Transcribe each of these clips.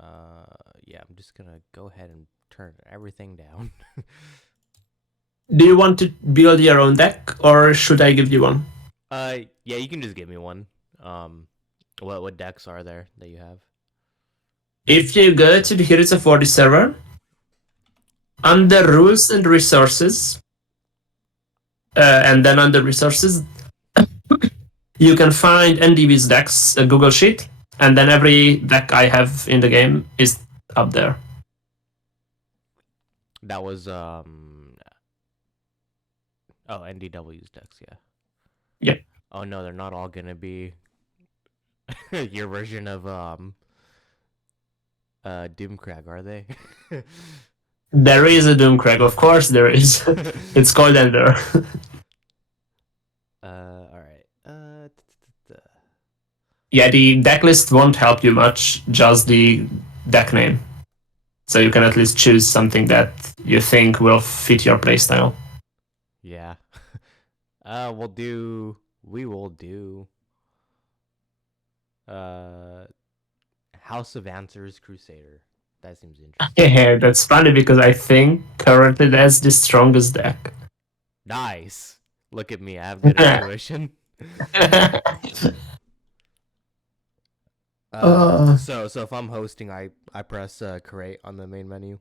Yeah, I'm just gonna go ahead and turn everything down. Do you want to build your own deck, or should I give you one? Yeah, you can just give me one. Um, what decks are there that you have? If you go to the Heroes of Vorde server, under rules and resources, and then under resources, you can find NDV's decks, a Google Sheet, and then every deck I have in the game is up there. That was oh, NDW's decks, yeah. Yeah. Oh no, they're not all gonna be your version of Doomcrag, are they? There is a Doomcrag, of course there is. It's called Ender. All right. Yeah, the deck list won't help you much, just the deck name. So you can at least choose something that you think will fit your playstyle. Yeah. We will do uh House of Answers Crusader. That seems interesting. Yeah, that's funny because I think currently that's the strongest deck. Nice. Look at me. I have good intuition. uh, So if I'm hosting, I press create on the main menu.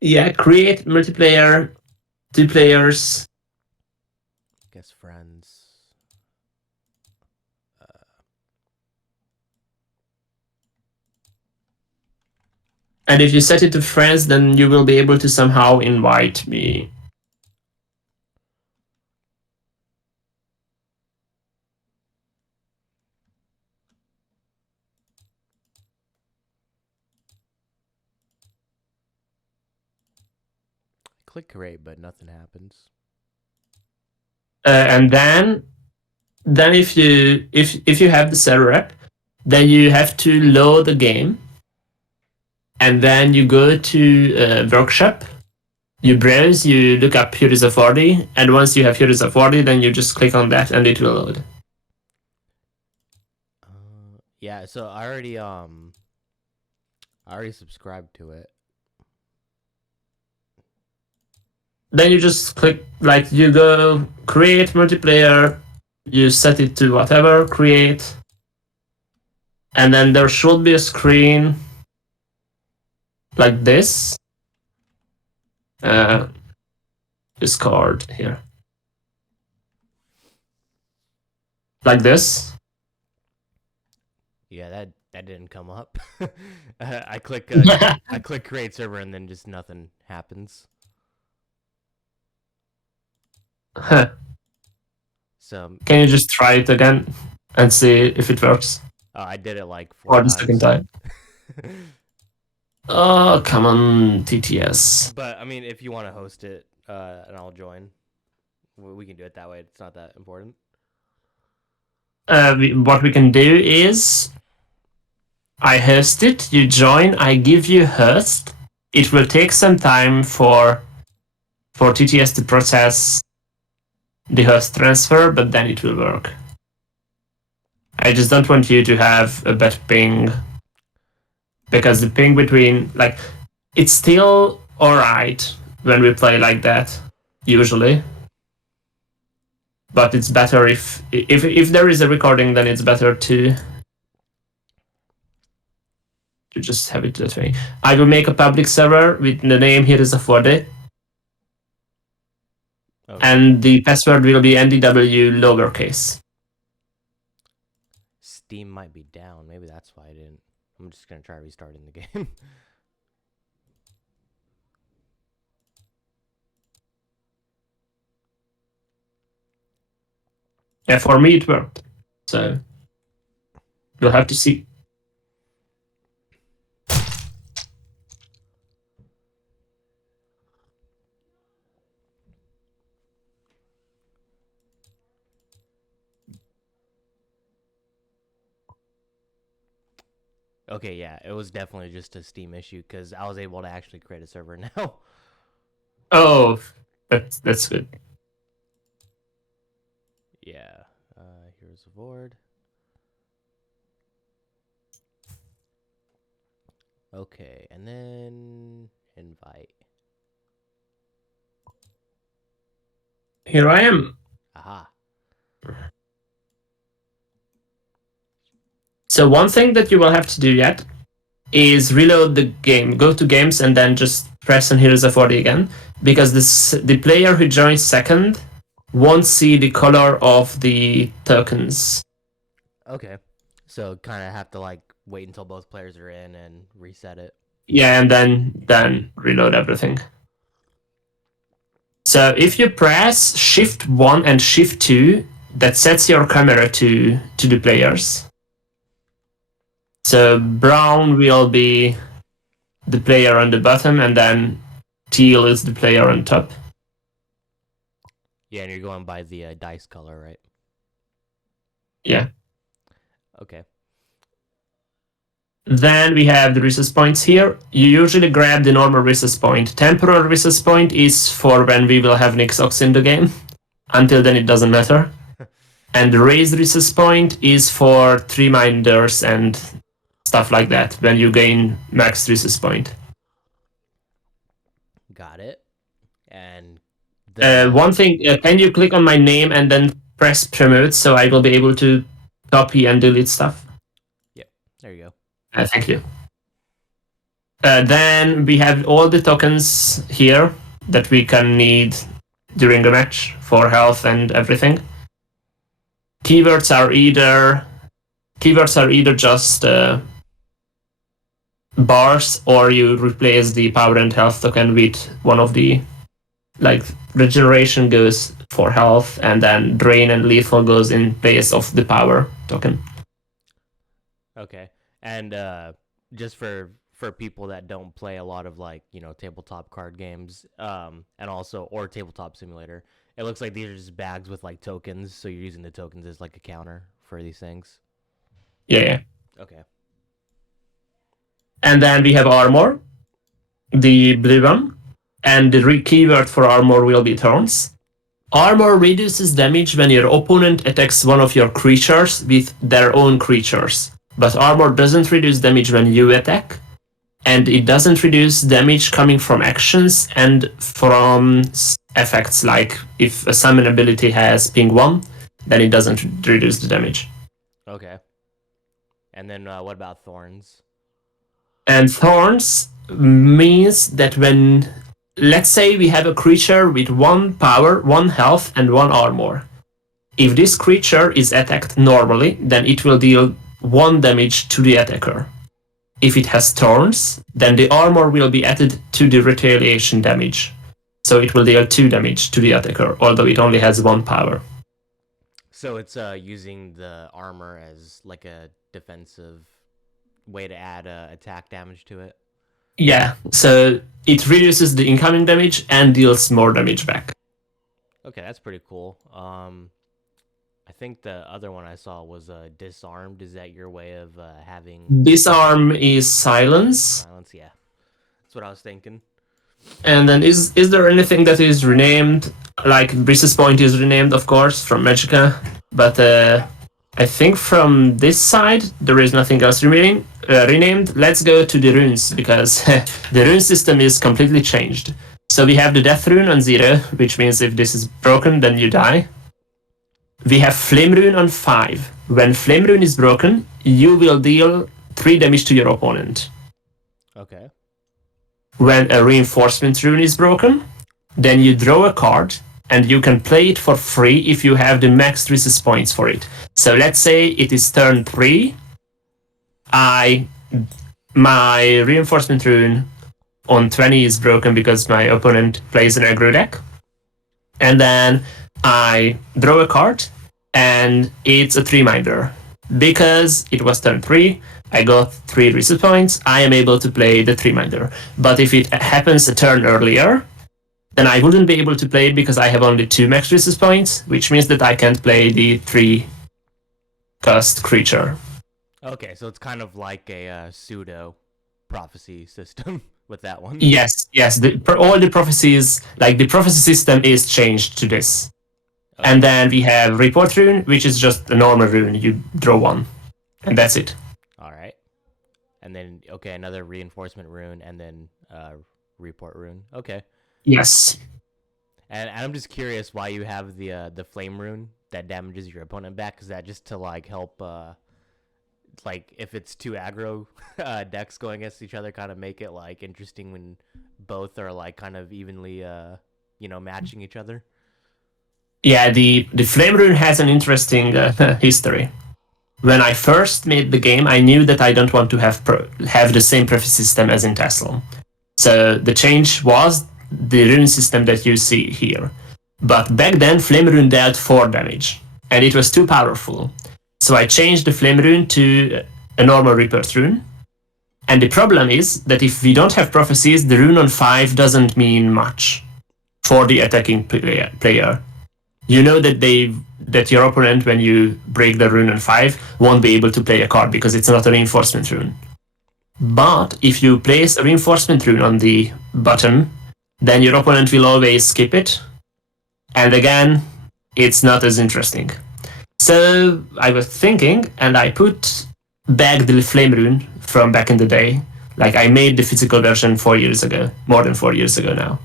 yeah, create multiplayer, 2 players. Guess friends. Uh, And if you set it to friends, then you will be able to somehow invite me. Click create, but nothing happens. And then if you have the server app, then you have to load the game, and then you go to workshop. You browse, you look up Heroes of Vorde, and once you have Heroes of Vorde, then you just click on that and it will load. Yeah. So I already subscribed to it. Then you just click, like, you go create multiplayer, you set it to whatever, create, and then there should be a screen like this. Discard here. Like this. Yeah, that didn't come up. I click create server and then just nothing happens. Huh. So Can you just try it again and see if it works? I did it like four For the second times. time. Oh, come on, TTS. But I mean, if you want to host it, and I'll join, we can do it that way. It's not that important. What we can do is I host it, you join, I give you host. It will take some time for TTS to process the host transfer, but then it will work. I just don't want you to have a bad ping, because the ping between, like, it's still alright when we play like that, usually. But it's better if there is a recording, then it's better to just have it that way. I will make a public server with the name Heroes of Vorde, Okay. and the password will be NDW lowercase. Steam might be down. Maybe that's why I didn't. I'm just gonna try restarting the game. Yeah, for me it worked. So you'll have to see. Okay, yeah, it was definitely just a Steam issue because I was able to actually create a server now. Oh, that's good. Yeah. Here's a board. Okay, and then invite. Here I am. Aha. So one thing that you will have to do yet is reload the game. Go to games and then just press on Heroes of Vorde again, because the player who joins second won't see the color of the tokens. Okay. So kind of have to like wait until both players are in and reset it. Yeah, and then reload everything. So if you press Shift 1 and Shift 2, that sets your camera to the players. So brown will be the player on the bottom, and then teal is the player on top. Yeah, and you're going by the dice color, right? Yeah. Okay. Then we have the resource points here. You usually grab the normal resource point. Temporary resource point is for when we will have Nixox in the game. Until then, it doesn't matter. And the raised resource point is for 3 minders and stuff like that when you gain max resource point. Got it. And One thing, can you click on my name and then press promote so I will be able to copy and delete stuff? Yep. There you go. Thank you. Then we have all the tokens here that we can need during a match for health and everything. Keywords are either just bars, or you replace the power and health token with one of the, like, regeneration goes for health, and then drain and lethal goes in place of the power token. Okay. And just for people that don't play a lot of like, tabletop card games, and also or tabletop simulator, it looks like these are just bags with like tokens, so you're using the tokens as like a counter for these things. Yeah. Okay. And then we have armor, the blue one, and the keyword for armor will be thorns. Armor reduces damage when your opponent attacks one of your creatures with their own creatures, but armor doesn't reduce damage when you attack, and it doesn't reduce damage coming from actions and from effects, like if a summon ability has ping 1, then it doesn't reduce the damage. Okay. And then what about thorns? And thorns means that when, let's say we have a creature with 1 power, 1 health, and 1 armor. If this creature is attacked normally, then it will deal 1 damage to the attacker. If it has thorns, then the armor will be added to the retaliation damage. So it will deal 2 damage to the attacker, although it only has 1 power. So it's using the armor as like a defensive way to add attack damage to it? Yeah, so it reduces the incoming damage and deals more damage back. Okay, that's pretty cool. I think the other one I saw was disarmed. Is that your way of having Disarm is silence. silence? Yeah, that's what I was thinking. And then is there anything that is renamed? Like Resource Point is renamed, of course, from Magicka, but I think from this side there is nothing else renamed. Let's go to the runes, because the rune system is completely changed. So we have the death rune on 0, which means if this is broken, then you die. We have flame rune on 5. When flame rune is broken, you will deal 3 damage to your opponent. Okay. When a reinforcement rune is broken, then you draw a card, and you can play it for free if you have the max resource points for it. So let's say it is turn 3. My reinforcement rune on 20 is broken because my opponent plays an aggro deck. And then I draw a card, and it's a 3-minder. Because it was turn 3, I got 3 resource points, I am able to play the 3-minder. But if it happens a turn earlier, then I wouldn't be able to play it because I have only 2 max resource points, which means that I can't play the 3-cost creature. Okay, so it's kind of like a pseudo prophecy system with that one. Yes. All the prophecies, like the prophecy system is changed to this. Okay. And then we have report rune, which is just a normal rune. You draw 1, and that's it. All right. and then okay, another reinforcement rune, and then report rune. Okay. Yes. And I'm just curious why you have the flame rune that damages your opponent back. Is that just to like help like if it's two aggro decks going against each other, kind of make it like interesting when both are like kind of evenly matching each other? Yeah, the flame rune has an interesting history. When I first made the game, I knew that I don't want to have the same preface system as in Tesla. So the change was the rune system that you see here. But back then, Flame Rune dealt 4 damage, and it was too powerful. So I changed the Flame Rune to a normal Rebirth Rune. And the problem is that if we don't have prophecies, the rune on 5 doesn't mean much for the attacking player. You know that your opponent, when you break the rune on 5, won't be able to play a card because it's not a reinforcement rune. But if you place a reinforcement rune on the bottom, then your opponent will always skip it. And again, it's not as interesting. So I was thinking, and I put back the flame rune from back in the day. Like I made the physical version 4 years ago, more than 4 years ago now.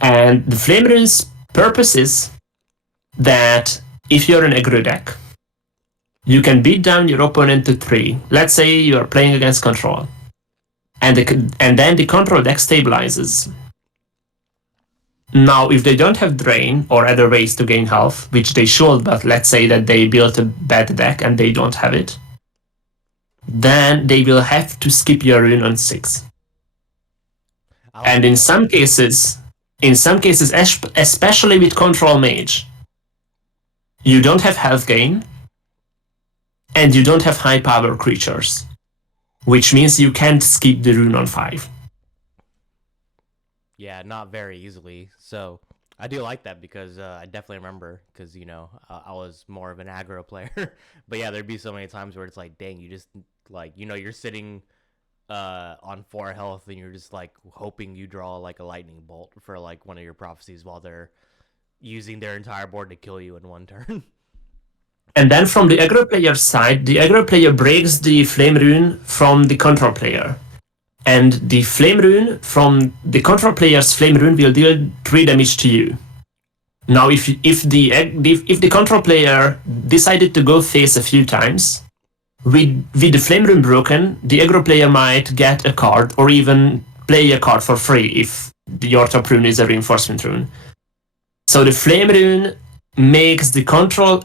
And the flame rune's purpose is that if you're an aggro deck, you can beat down your opponent to 3. Let's say you are playing against control. And then the control deck stabilizes. Now, if they don't have Drain or other ways to gain health, which they should, but let's say that they built a bad deck and they don't have it, then they will have to skip your rune on 6. And in some cases, especially with Control Mage, you don't have health gain, and you don't have high power creatures, which means you can't skip the rune on 5. Yeah, not very easily. So I do like that because I definitely remember because I was more of an aggro player. But yeah, there'd be so many times where it's like, dang, you just like you're sitting on 4 health and you're just like hoping you draw like a lightning bolt for like one of your prophecies while they're using their entire board to kill you in one turn. And then from the aggro player side, the aggro player breaks the flame rune from the control player. And the flame rune from the control player's flame rune will deal 3 damage to you. Now, if the control player decided to go face a few times, with the flame rune broken, the aggro player might get a card or even play a card for free if your top rune is a reinforcement rune. So the flame rune makes the control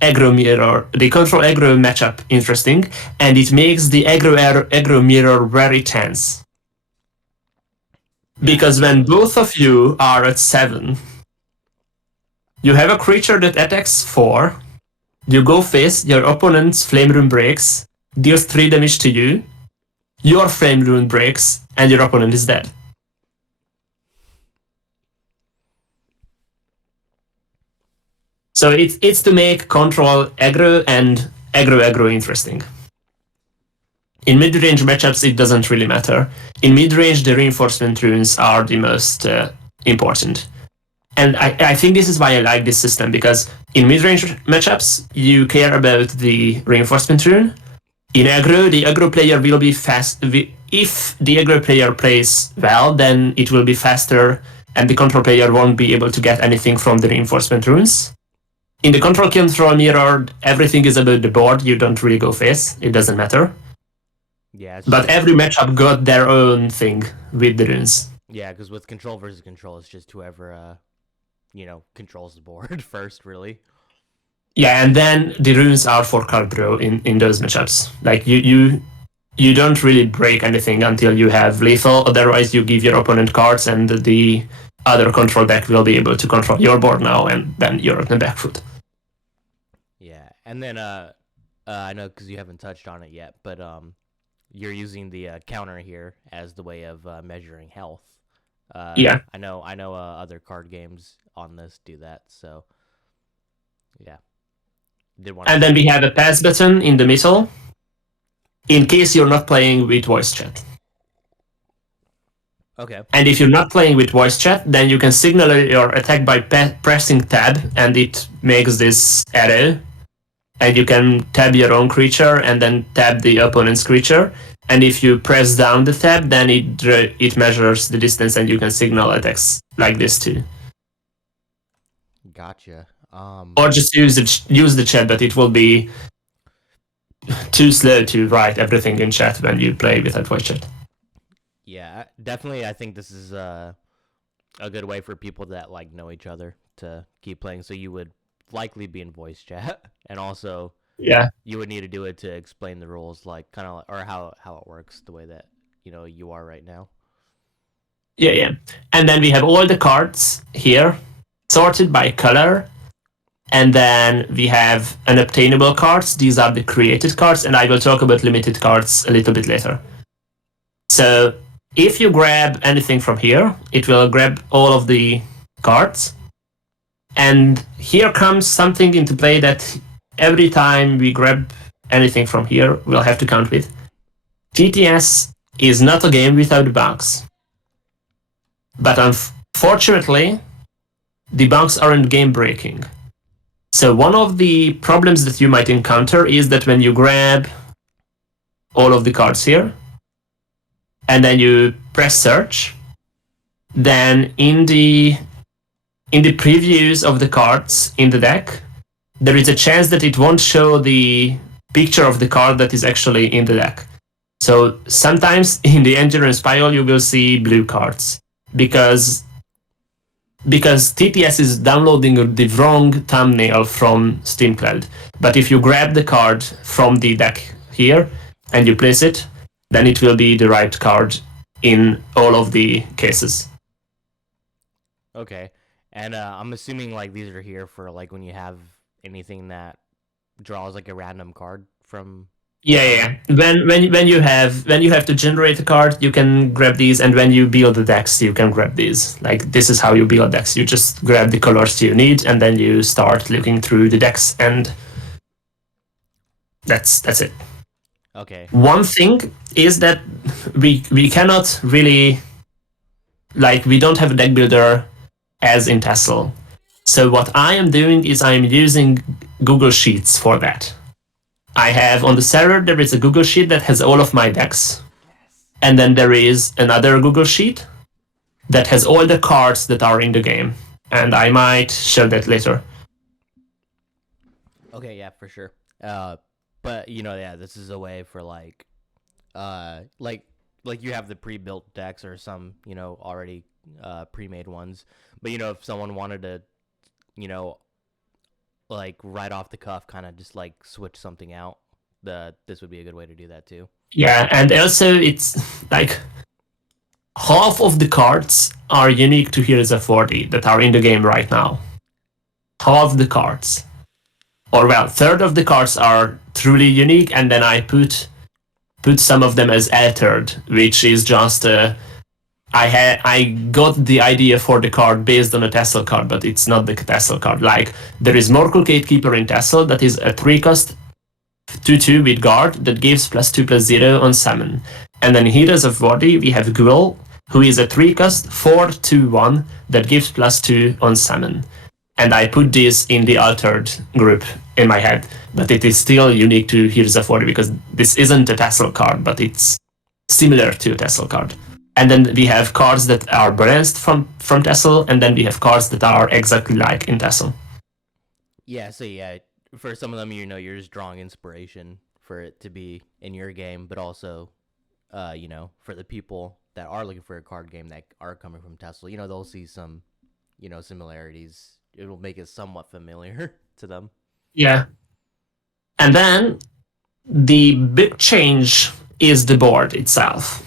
aggro matchup interesting, and it makes the aggro mirror very tense. Because when both of you are at 7, you have a creature that attacks 4, you go face, your opponent's flame rune breaks, deals 3 damage to you, your flame rune breaks, and your opponent is dead. So it's to make control aggro and aggro interesting. In mid-range matchups, it doesn't really matter. In mid-range, the reinforcement runes are the most important. And I think this is why I like this system, because in mid-range matchups, you care about the reinforcement rune. In aggro, the aggro player will be fast. If the aggro player plays well, then it will be faster, and the control player won't be able to get anything from the reinforcement runes. In the control mirror, everything is about the board. You don't really go face. It doesn't matter. Yeah. But every matchup got their own thing with the runes. Yeah, because with control versus control, it's just whoever controls the board first, really. Yeah, and then the runes are for card draw in those matchups. Like you don't really break anything until you have lethal. Otherwise, you give your opponent cards, and the other control deck will be able to control your board now, and then you're on the back foot. Yeah, and then I know because you haven't touched on it yet, but you're using the counter here as the way of measuring health. Yeah, I know. Other card games on this do that. So, yeah. And then we have a pass button in the middle, in case you're not playing with voice chat. Okay. And if you're not playing with voice chat, then you can signal your attack by pressing tab, and it makes this arrow and you can tab your own creature and then tab the opponent's creature. And if you press down the tab, then it measures the distance, and you can signal attacks like this too. Gotcha. Or just use the chat, but it will be too slow to write everything in chat when you play without voice chat. Yeah, definitely. I think this is a good way for people that like know each other to keep playing. So you would likely be in voice chat, and also Yeah. you would need to do it to explain the rules, like kind of or how it works the way that you are right now. Yeah. And then we have all the cards here sorted by color. And then we have unobtainable cards. These are the created cards, and I will talk about limited cards a little bit later. So if you grab anything from here, it will grab all of the cards. And here comes something into play that every time we grab anything from here, we'll have to count with. TTS is not a game without bugs. But unfortunately, the bugs aren't game breaking. So one of the problems that you might encounter is that when you grab all of the cards here, and then you press search, then in the previews of the cards in the deck, there is a chance that it won't show the picture of the card that is actually in the deck. So sometimes in the endurance pile you will see blue cards because TTS is downloading the wrong thumbnail from Steam Cloud. But if you grab the card from the deck here and you place it, then it will be the right card in all of the cases. Okay, and I'm assuming like these are here for like when you have anything that draws like a random card from. Yeah. When you have to generate a card, you can grab these, and when you build the decks, you can grab these. Like this is how you build decks. You just grab the colors you need, and then you start looking through the decks, and that's it. Okay. One thing is that we cannot really, like, we don't have a deck builder as in Tassel. So what I am doing is I am using Google Sheets for that. I have on the server, there is a Google Sheet that has all of my decks. And then there is another Google Sheet that has all the cards that are in the game. And I might show that later. Okay, yeah, for sure. But yeah, this is a way for like you have the pre-built decks or some already pre-made ones. But if someone wanted to, like right off the cuff, kind of just like switch something out, this would be a good way to do that too. Yeah, and also it's like half of the cards are unique to Heroes of Vorde that are in the game right now. Half the cards. Or well, third of the cards are truly unique, and then I put some of them as altered, which is just I got the idea for the card based on a Tassel card, but it's not the Tassel card. Like there is Morkel Gatekeeper in Tassel that is a 3-cost 2/2 with guard that gives +2/+0 on summon. And then in Heroes of Vorde we have Guel, who is a 3-cost 4/2/1 that gives +2 on summon. And I put this in the altered group in my head, but it is still unique to Heroes of Vorde because this isn't a Tassel card, but it's similar to a Tassel card. And then we have cards that are balanced from Tassel, and then we have cards that are exactly like in Tassel. Yeah, so yeah, for some of them, you're just drawing inspiration for it to be in your game, but also, for the people that are looking for a card game that are coming from Tassel, they'll see some, similarities. It will make it somewhat familiar to them. Yeah. And then the big change is the board itself.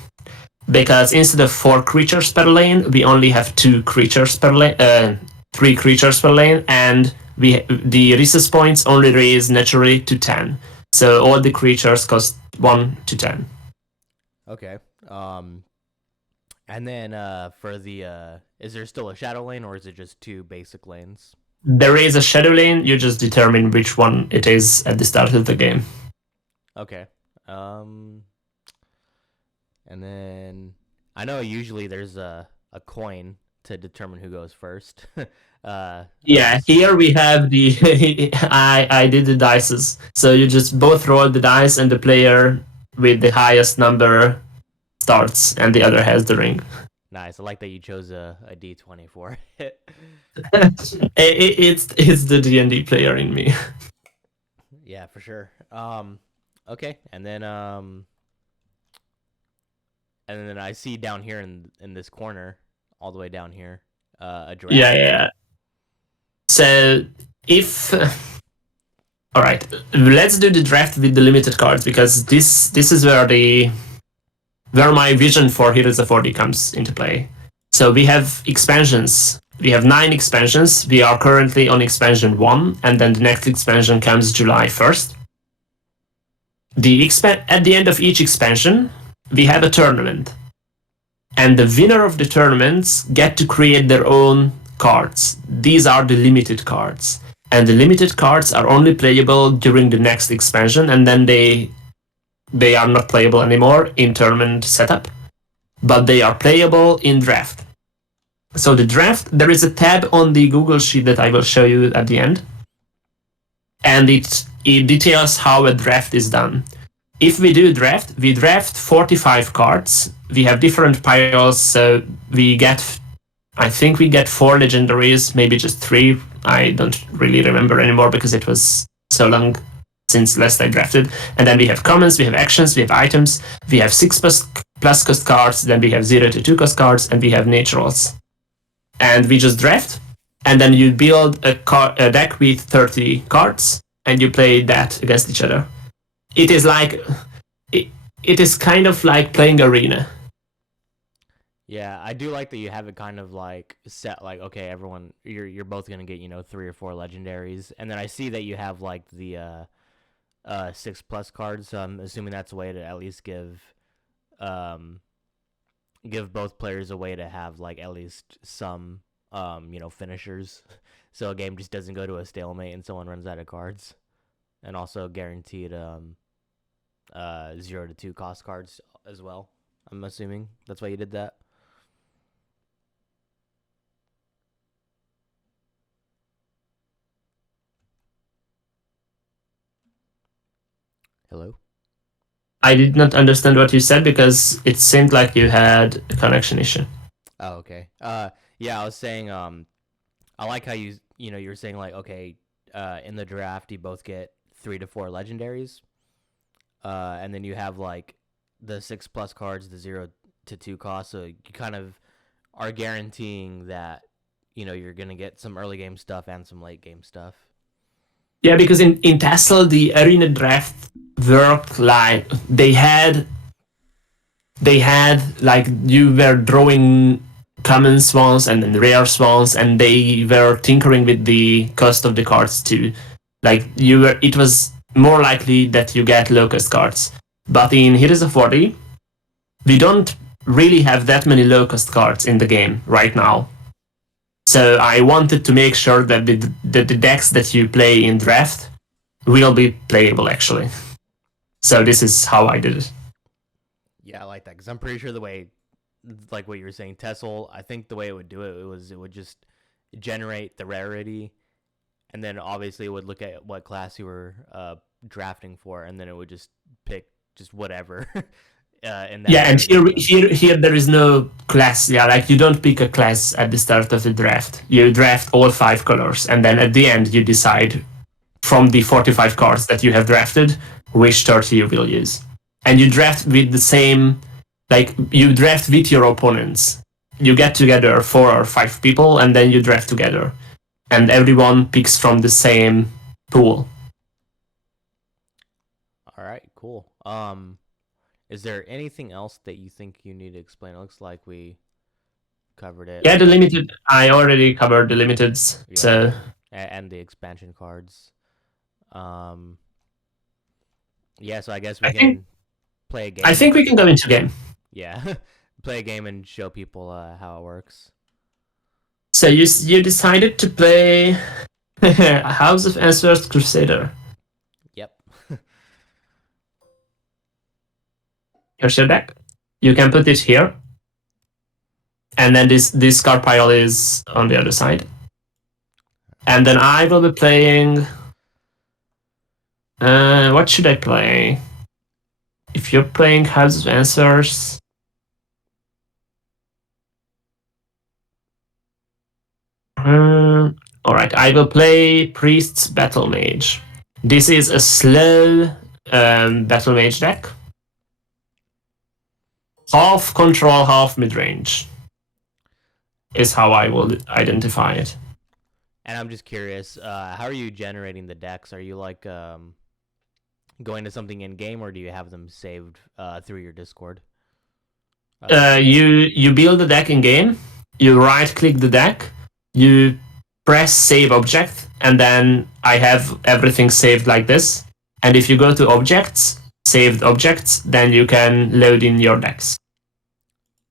Because instead of 4 creatures per lane, we only have 2 creatures per lane, 3 creatures per lane, and the resource points only raise naturally to 10. So all the creatures cost 1 to 10. Okay. And then for the is there still a shadow lane, or is it just 2 basic lanes? There is a shadow lane. You just determine which one it is at the start of the game. Okay. And then I know usually there's a coin to determine who goes first. Yeah, here we have the I did the dices. So you just both roll the dice and the player with the highest number starts and the other has the ring. Nice. I like that you chose a D20 for it. It's the D&D player in me. Yeah, for sure. Okay, and then I see down here in this corner, all the way down here, a Yeah, draft. yeah. So if all right, let's do the draft with the limited cards because this is where my vision for Heroes of Vorde comes into play. So we have expansions. We have 9 expansions. We are currently on expansion 1, and then the next expansion comes July 1st. At the end of each expansion, we have a tournament. And the winner of the tournaments get to create their own cards. These are the limited cards. And the limited cards are only playable during the next expansion, and then they are not playable anymore in tournament setup, but they are playable in draft. So the draft, there is a tab on the Google Sheet that I will show you at the end, and it details how a draft is done. If we do draft, we draft 45 cards. We have different piles, so I think we get 4 legendaries, maybe just 3. I don't really remember anymore because it was so long since last I drafted. And then we have commons, we have actions, we have items, we have 6 plus cost cards, then we have 0 to 2 cost cards, and we have naturals. And we just draft, and then you build a deck with 30 cards, and you play that against each other. It is like it is kind of like playing arena. Yeah, I do like that you have it kind of like set, like, okay, everyone, you're both gonna get 3 or 4 legendaries, and then I see that you have like the 6+ cards, so I'm assuming that's a way to at least give both players a way to have like at least some finishers, so a game just doesn't go to a stalemate and someone runs out of cards, and also guaranteed 0 to 2 cost cards as well. I'm assuming that's why you did that. Hello? I did not understand what you said because it seemed like you had a connection issue. Oh, okay. Yeah, I was saying, I like how you were saying like, okay, in the draft you both get 3 to 4 legendaries, and then you have like the 6+ cards, the 0 to 2 cost, so you kind of are guaranteeing that you're gonna get some early game stuff and some late game stuff. Yeah, because in Tassel, the arena draft worked like they had like you were drawing common swans and then rare swans, and they were tinkering with the cost of the cards too. Like it was more likely that you get low-cost cards. But in Heroes of Vorde, we don't really have that many low-cost cards in the game right now. So I wanted to make sure that the decks that you play in draft will be playable actually. So this is how I did it. Yeah, I like that because I'm pretty sure the way, like what you were saying, Tessel, I think the way it would do it would just generate the rarity, and then obviously it would look at what class you were drafting for, and then it would just pick just whatever. In that Yeah, and rarity. here there is no class. Yeah, like you don't pick a class at the start of the draft. You draft all 5 colors, and then at the end you decide from the 45 cards that you have drafted which 30 you will use. And you draft with the same, like you draft with your opponents. You get together 4 or 5 people, and then you draft together, and everyone picks from the same pool. All right, cool. Is there anything else that you think you need to explain? It looks like we covered it. Yeah, the limited. I already covered the limiteds. Yeah, So and the expansion cards. Um, yeah, so I guess we I think can play a I game. think we can go into game. Yeah, play a game and show people how it works. So you decided to play House of Answers Crusader. Yep. Here's your deck. You can put it here. and then this card pile is on the other side. And then I will be playing. What should I play? If you're playing House of Answers. Alright, I will play Priest's Battle Mage. This is a slow Battle Mage deck. Half control, half mid range is how I will identify it. And I'm just curious, how are you generating the decks? Are you like going to something in game, or do you have them saved through your Discord? You build the deck in game. You right click the deck. You press save object, and then I have everything saved like this. And if you go to objects, saved objects, then you can load in your decks.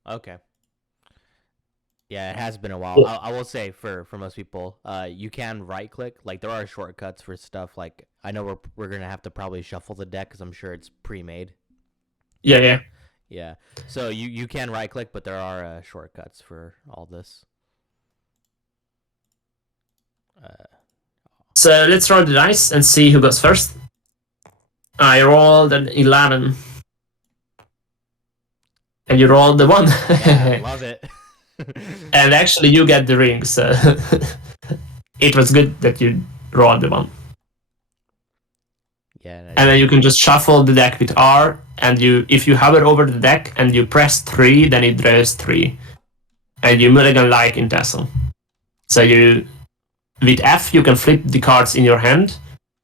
Okay. Yeah, it has been a while. I will say for most people, you can right click. Like there are shortcuts for stuff. Like I know we're gonna have to probably shuffle the deck because I'm sure it's pre-made. Yeah. Yeah. So you can right click, but there are shortcuts for all this. So let's roll the dice and see who goes first. I rolled an 11. And you rolled the 1. Yeah, I love it. And actually you get the ring, so it was good that you rolled the 1. Yeah. And then you can just shuffle the deck with R, and if you hover over the deck and you press 3, then it draws 3. And you mulligan like in Tassel. So with F, you can flip the cards in your hand,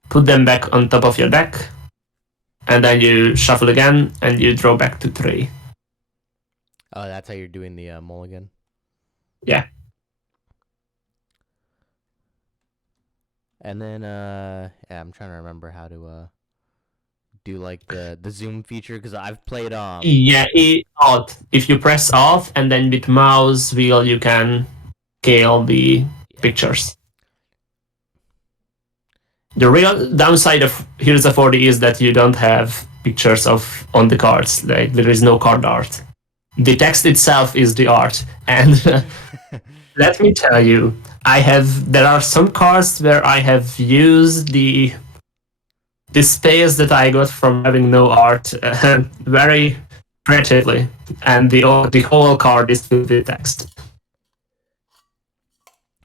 put them back on top of your deck, and then you shuffle again, and you draw back to 3. Oh, that's how you're doing the mulligan? Yeah. And then, yeah, I'm trying to remember how to do like the zoom feature, because I've played Yeah, Alt. If you press Alt and then with mouse wheel you can scale the pictures. The real downside of Heroes of Vorde is that you don't have pictures on the cards. Like there is no card art. The text itself is the art, and let me tell you, there are some cards where I have used the space that I got from having no art very creatively, and the whole card is filled with text.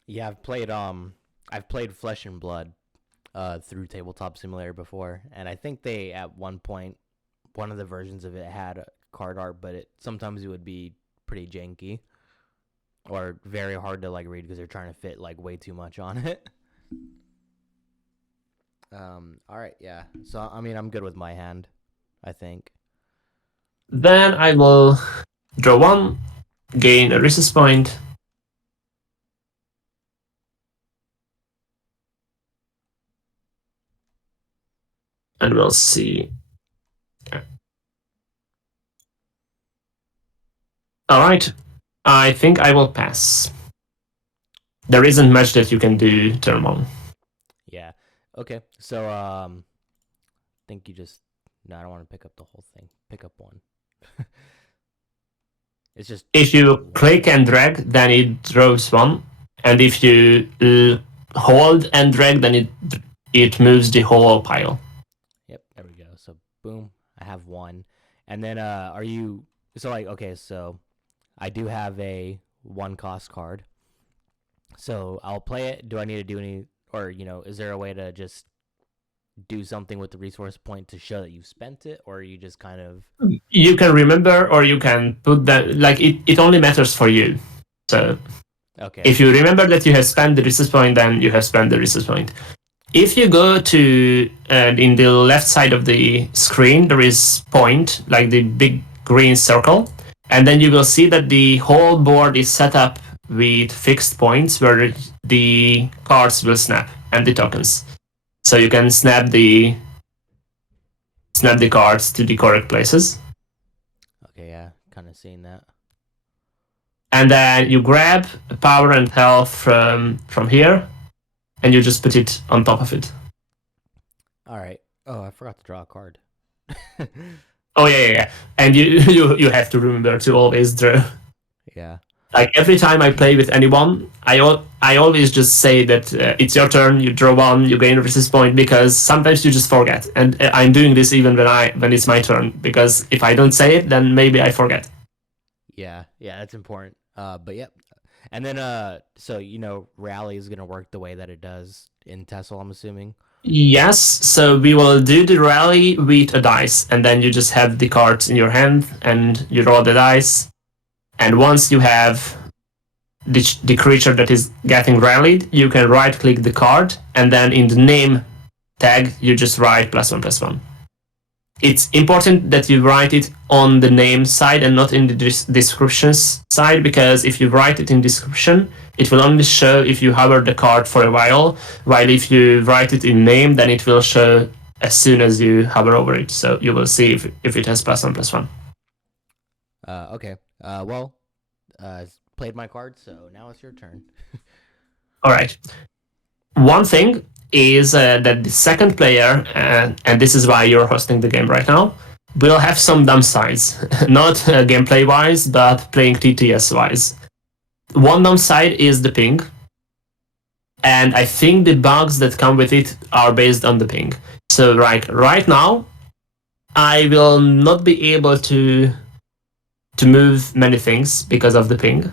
Yeah, I've played Flesh and Blood through Tabletop Simulator before, and I think they at one point, one of the versions of it had card art, but sometimes it would be pretty janky or very hard to like read because they're trying to fit like way too much on it. All right, yeah. So I mean, I'm good with my hand, I think. Then I will draw 1, gain a resist point. And we'll see. Alright, I think I will pass. There isn't much that you can do turn 1. Yeah. Okay. So I think you just no, I don't want to pick up the whole thing. Pick up 1. It's just if you click and drag, then it draws 1, and if you hold and drag, then it moves the whole pile. Yep, there we go. So boom, I have 1, and then are you so like okay? So I do have a 1 cost card, so I'll play it. Do I need to do any, or is there a way to just do something with the resource point to show that you've spent it, or you just kind of you can remember, or you can put that like it only matters for you. So okay, if you remember that you have spent the resource point, then you have spent the resource point. If you go to in the left side of the screen, there is point, like the big green circle, and then you will see that the whole board is set up with fixed points where the cards will snap and the tokens. So you can snap the cards to the correct places. Okay, yeah, kind of seeing that. And then you grab power and health from here, and you just put it on top of it. All right. Oh, I forgot to draw a card. Oh yeah. And you have to remember to always draw. Yeah. Like every time I play with anyone, I always just say that it's your turn. You draw one, you gain a resist point because sometimes you just forget. And I'm doing this even when it's my turn because if I don't say it, then maybe I forget. Yeah, yeah, that's important. But yep. And then so rally is gonna work the way that it does in Tessel, I'm assuming. Yes, so we will do the rally with a dice, and then you just have the cards in your hand, and you roll the dice. And once you have the creature that is getting rallied, you can right click the card, and then in the name tag, you just write +1/+1. It's important that you write it on the name side and not in the descriptions side, because if you write it in description, it will only show if you hover the card for a while if you write it in name, then it will show as soon as you hover over it. So you will see if it has +1/+1. Okay. Played my card, so now it's your turn. All right. One thing is that the second player, and this is why you're hosting the game right now, will have some downsides. Not gameplay wise, but playing TTS wise. One downside is the ping, and I think the bugs that come with it are based on the ping. So right now, I will not be able to move many things because of the ping.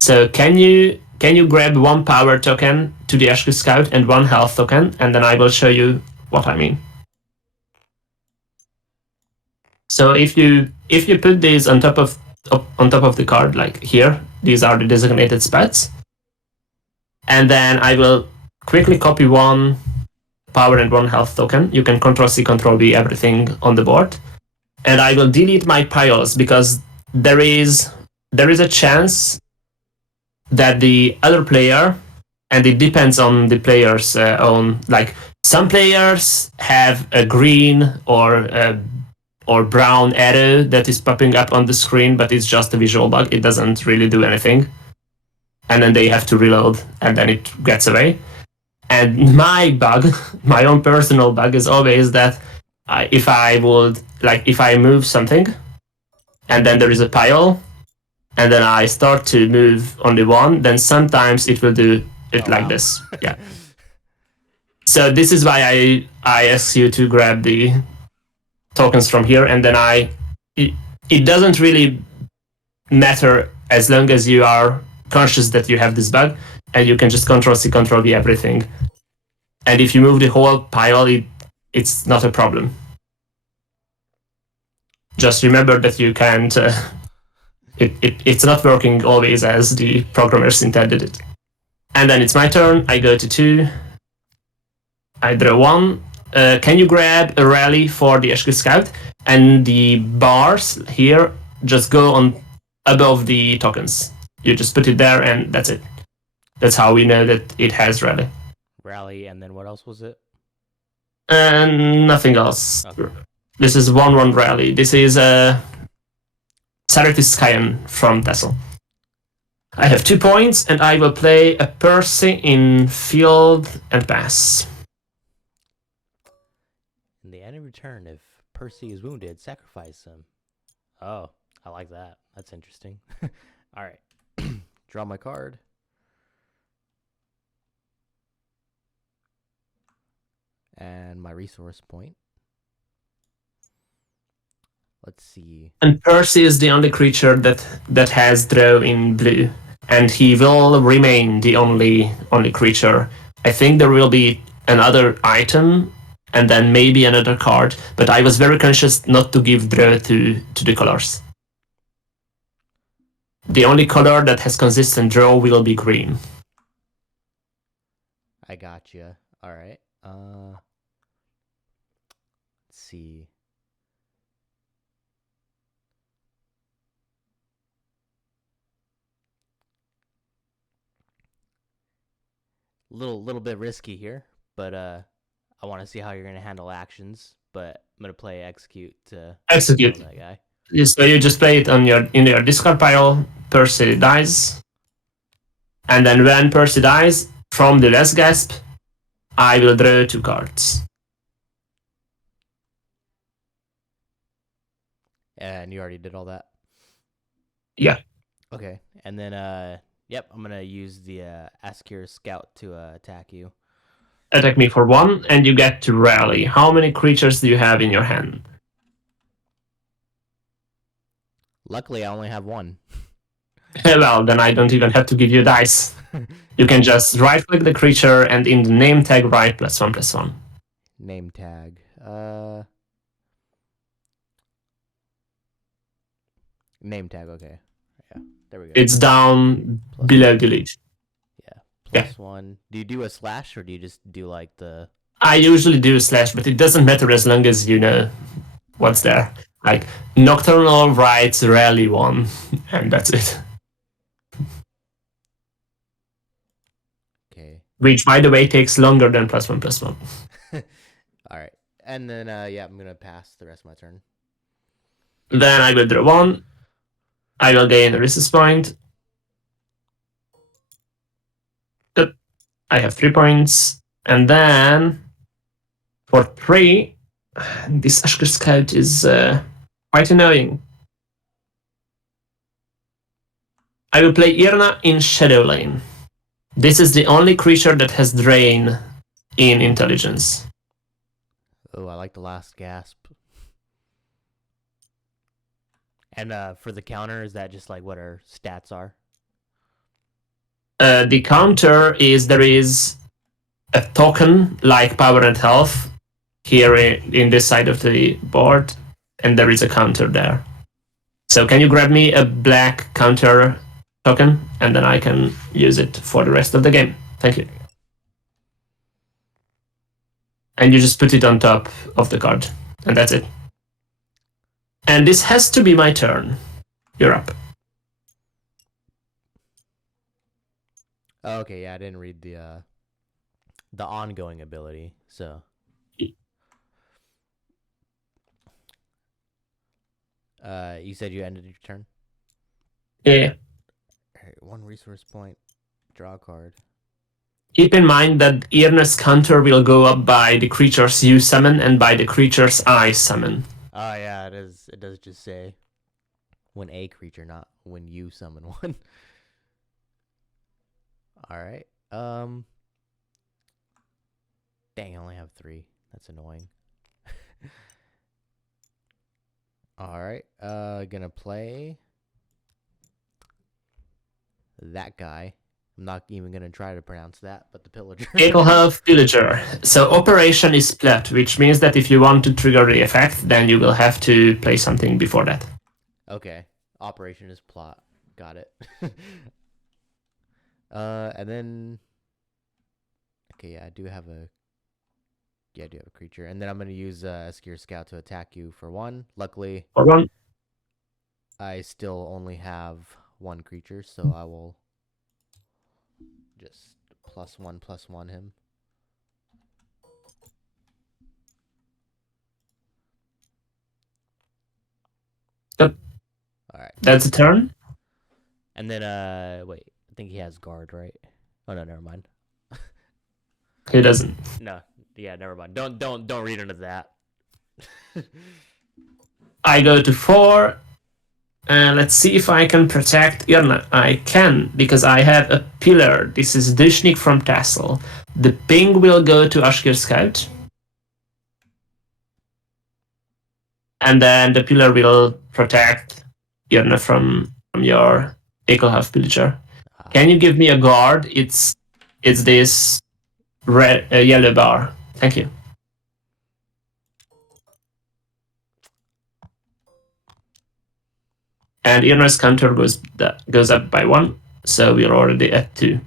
So can you grab one power token to the HQ Scout and one health token, and then I will show you what I mean. So if you put these on top of the card, like here, these are the designated spots, and then I will quickly copy one power and one health token. You can Control C, Control V everything on the board, and I will delete my piles because there is a chance that the other player, and it depends on the player's own, like some players have a green or brown arrow that is popping up on the screen, but it's just a visual bug. It doesn't really do anything, and then they have to reload, and then it gets away. And my bug, my own personal bug, is always that if I move something, and then there is a pile, and then I start to move only one, then sometimes it will do it like this. Yeah. So this is why I ask you to grab the tokens from here, and then it doesn't really matter as long as you are conscious that you have this bug, and you can just Control C, Control V everything. And if you move the whole pile, it's not a problem. Just remember that you can't. It's not working always as the programmers intended it. And then it's my turn. I go to 2. I draw 1. Can you grab a rally for the HQ Scout? And the bars here just go on above the tokens. You just put it there, and that's it. That's how we know that it has rally. Rally, and then what else was it? And nothing else. Okay. This is 1/1 rally. This is a Saratis Skyan from Tessel. I have 2 points, and I will play a Percy in field and pass. In the end of return, if Percy is wounded, sacrifice him. Oh, I like that. That's interesting. All right. Draw my card. And my resource point. Let's see. And Percy is the only creature that has draw in blue, and he will remain the only creature. I think there will be another item and then maybe another card, but I was very conscious not to give draw to the colors. The only color that has consistent draw will be green. I gotcha. All right. Let's see. Little bit risky here, but I want to see how you're gonna handle actions. But I'm gonna play execute to execute that guy. So you just play it in your discard pile. Percy dies, and then when Percy dies, from the last gasp, I will draw 2 cards. And you already did all that? Yeah. Okay, and then yep, I'm gonna use the Askir Scout to attack you. Attack me for 1, and you get to rally. How many creatures do you have in your hand? Luckily, I only have one. Well, then I don't even have to give you dice. You can just right click the creature and in the name tag write +1/+1. Name tag. Name tag. Okay. Yeah. There we go. It's down Plus below one. delete. Yeah. Yeah. +1. Do you do a slash or do you just do like the? I usually do a slash, but it doesn't matter as long as you know All what's right. there. Like Nocturnal writes rally 1, and that's it. Okay. Which, by the way, takes longer than +1/+1. All right. And then yeah, I'm gonna pass the rest of my turn. Then I will draw 1. I will gain a resist point. Good. I have 3 points. And then for 3, this Ashker Scout is quite annoying. I will play Irna in Shadow Lane. This is the only creature that has Drain in Intelligence. Oh, I like the last gasp. And for the counter, is that just like what our stats are? The counter is there is a token like Power and Health here in this side of the board, and there is a counter there. So can you grab me a black counter token, and then I can use it for the rest of the game. Thank you. And you just put it on top of the card, and that's it. And this has to be my turn. You're up. Oh, okay, yeah, I didn't read the ongoing ability. So, you said you ended your turn. Yeah. All right, 1 resource point. Draw a card. Keep in mind that Irna's counter will go up by the creatures you summon and by the creatures I summon. Oh yeah, it is. It does just say when a creature, not when you summon one. All right. Dang, I only have 3. That's annoying. All right. Gonna play that guy. I'm not even gonna try to pronounce that, but the pillager. Ekelhalf Villager. So operation is split, which means that if you want to trigger the effect, then you will have to play something before that. Okay. Operation is plot. Got it. And then okay, yeah, I do have a creature, and then I'm gonna use Eskir Scout to attack you for 1. Luckily, Hold on. I still only have 1 creature, so I will just +1/+1 him. Yep. All right. That's a turn. And then wait, I think he has guard, right? Oh no, never mind. He doesn't. No, yeah, never mind. Don't read into that. I go to 4. And let's see if I can protect Irna. I can, because I have a pillar. This is Dushnik from Tassel. The ping will go to Ashkir Scout. And then the pillar will protect Irna from your Ekelhalf pillager. Can you give me a guard? It's this red yellow bar. Thank you. And Irna's counter goes up by 1, so we're already at 2.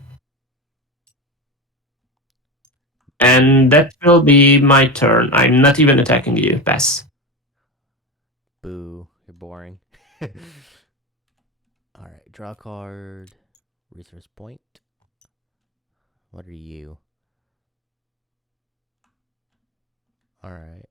And that will be my turn. I'm not even attacking you. Pass. Boo, you're boring. All right, draw a card. Resource point. What are you? All right.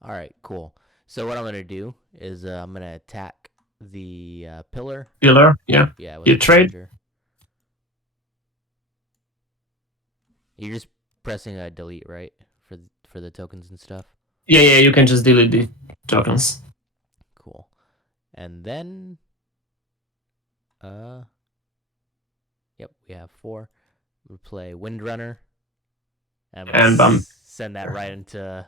All right, cool. So what I'm gonna do is I'm gonna attack the pillar. Pillar, yeah. Yeah, with You the trade. villager. You're just pressing delete, right, for the tokens and stuff. Yeah, yeah, you can just delete the tokens. Cool. And then, uh, yep, we have 4. We play Windrunner. I'm gonna And send that right into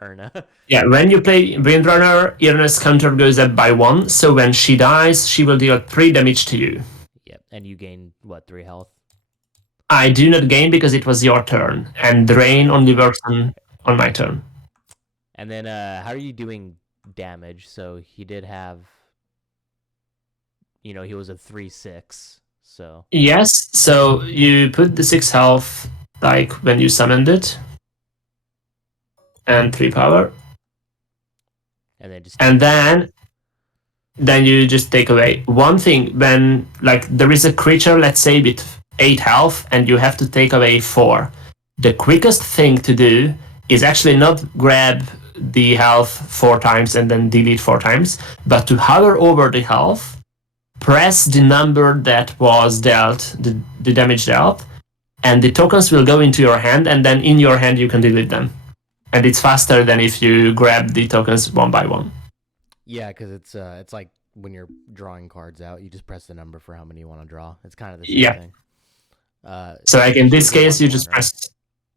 Erna. yeah, when you play Windrunner, Irna's counter goes up by 1, so when she dies, she will deal 3 damage to you. Yep, and you gain what, 3 health? I do not gain because it was your turn, and drain only works on my turn. And then, how are you doing damage? So he did have, he was a 3/6. So Yes, so you put the 6 health like when you summoned it, and 3 power, and then just and take away. then you just take away one thing. When like there is a creature, let's say with 8 health, and you have to take away 4. The quickest thing to do is actually not grab the health 4 times and then delete 4 times, but to hover over the health, press the number that was dealt, the damage dealt, and the tokens will go into your hand, and then in your hand you can delete them. And it's faster than if you grab the tokens one by one. Yeah, because it's like when you're drawing cards out, you just press the number for how many you want to draw. It's kind of the same Yeah. thing. So like in She this was a case, 1/1, right?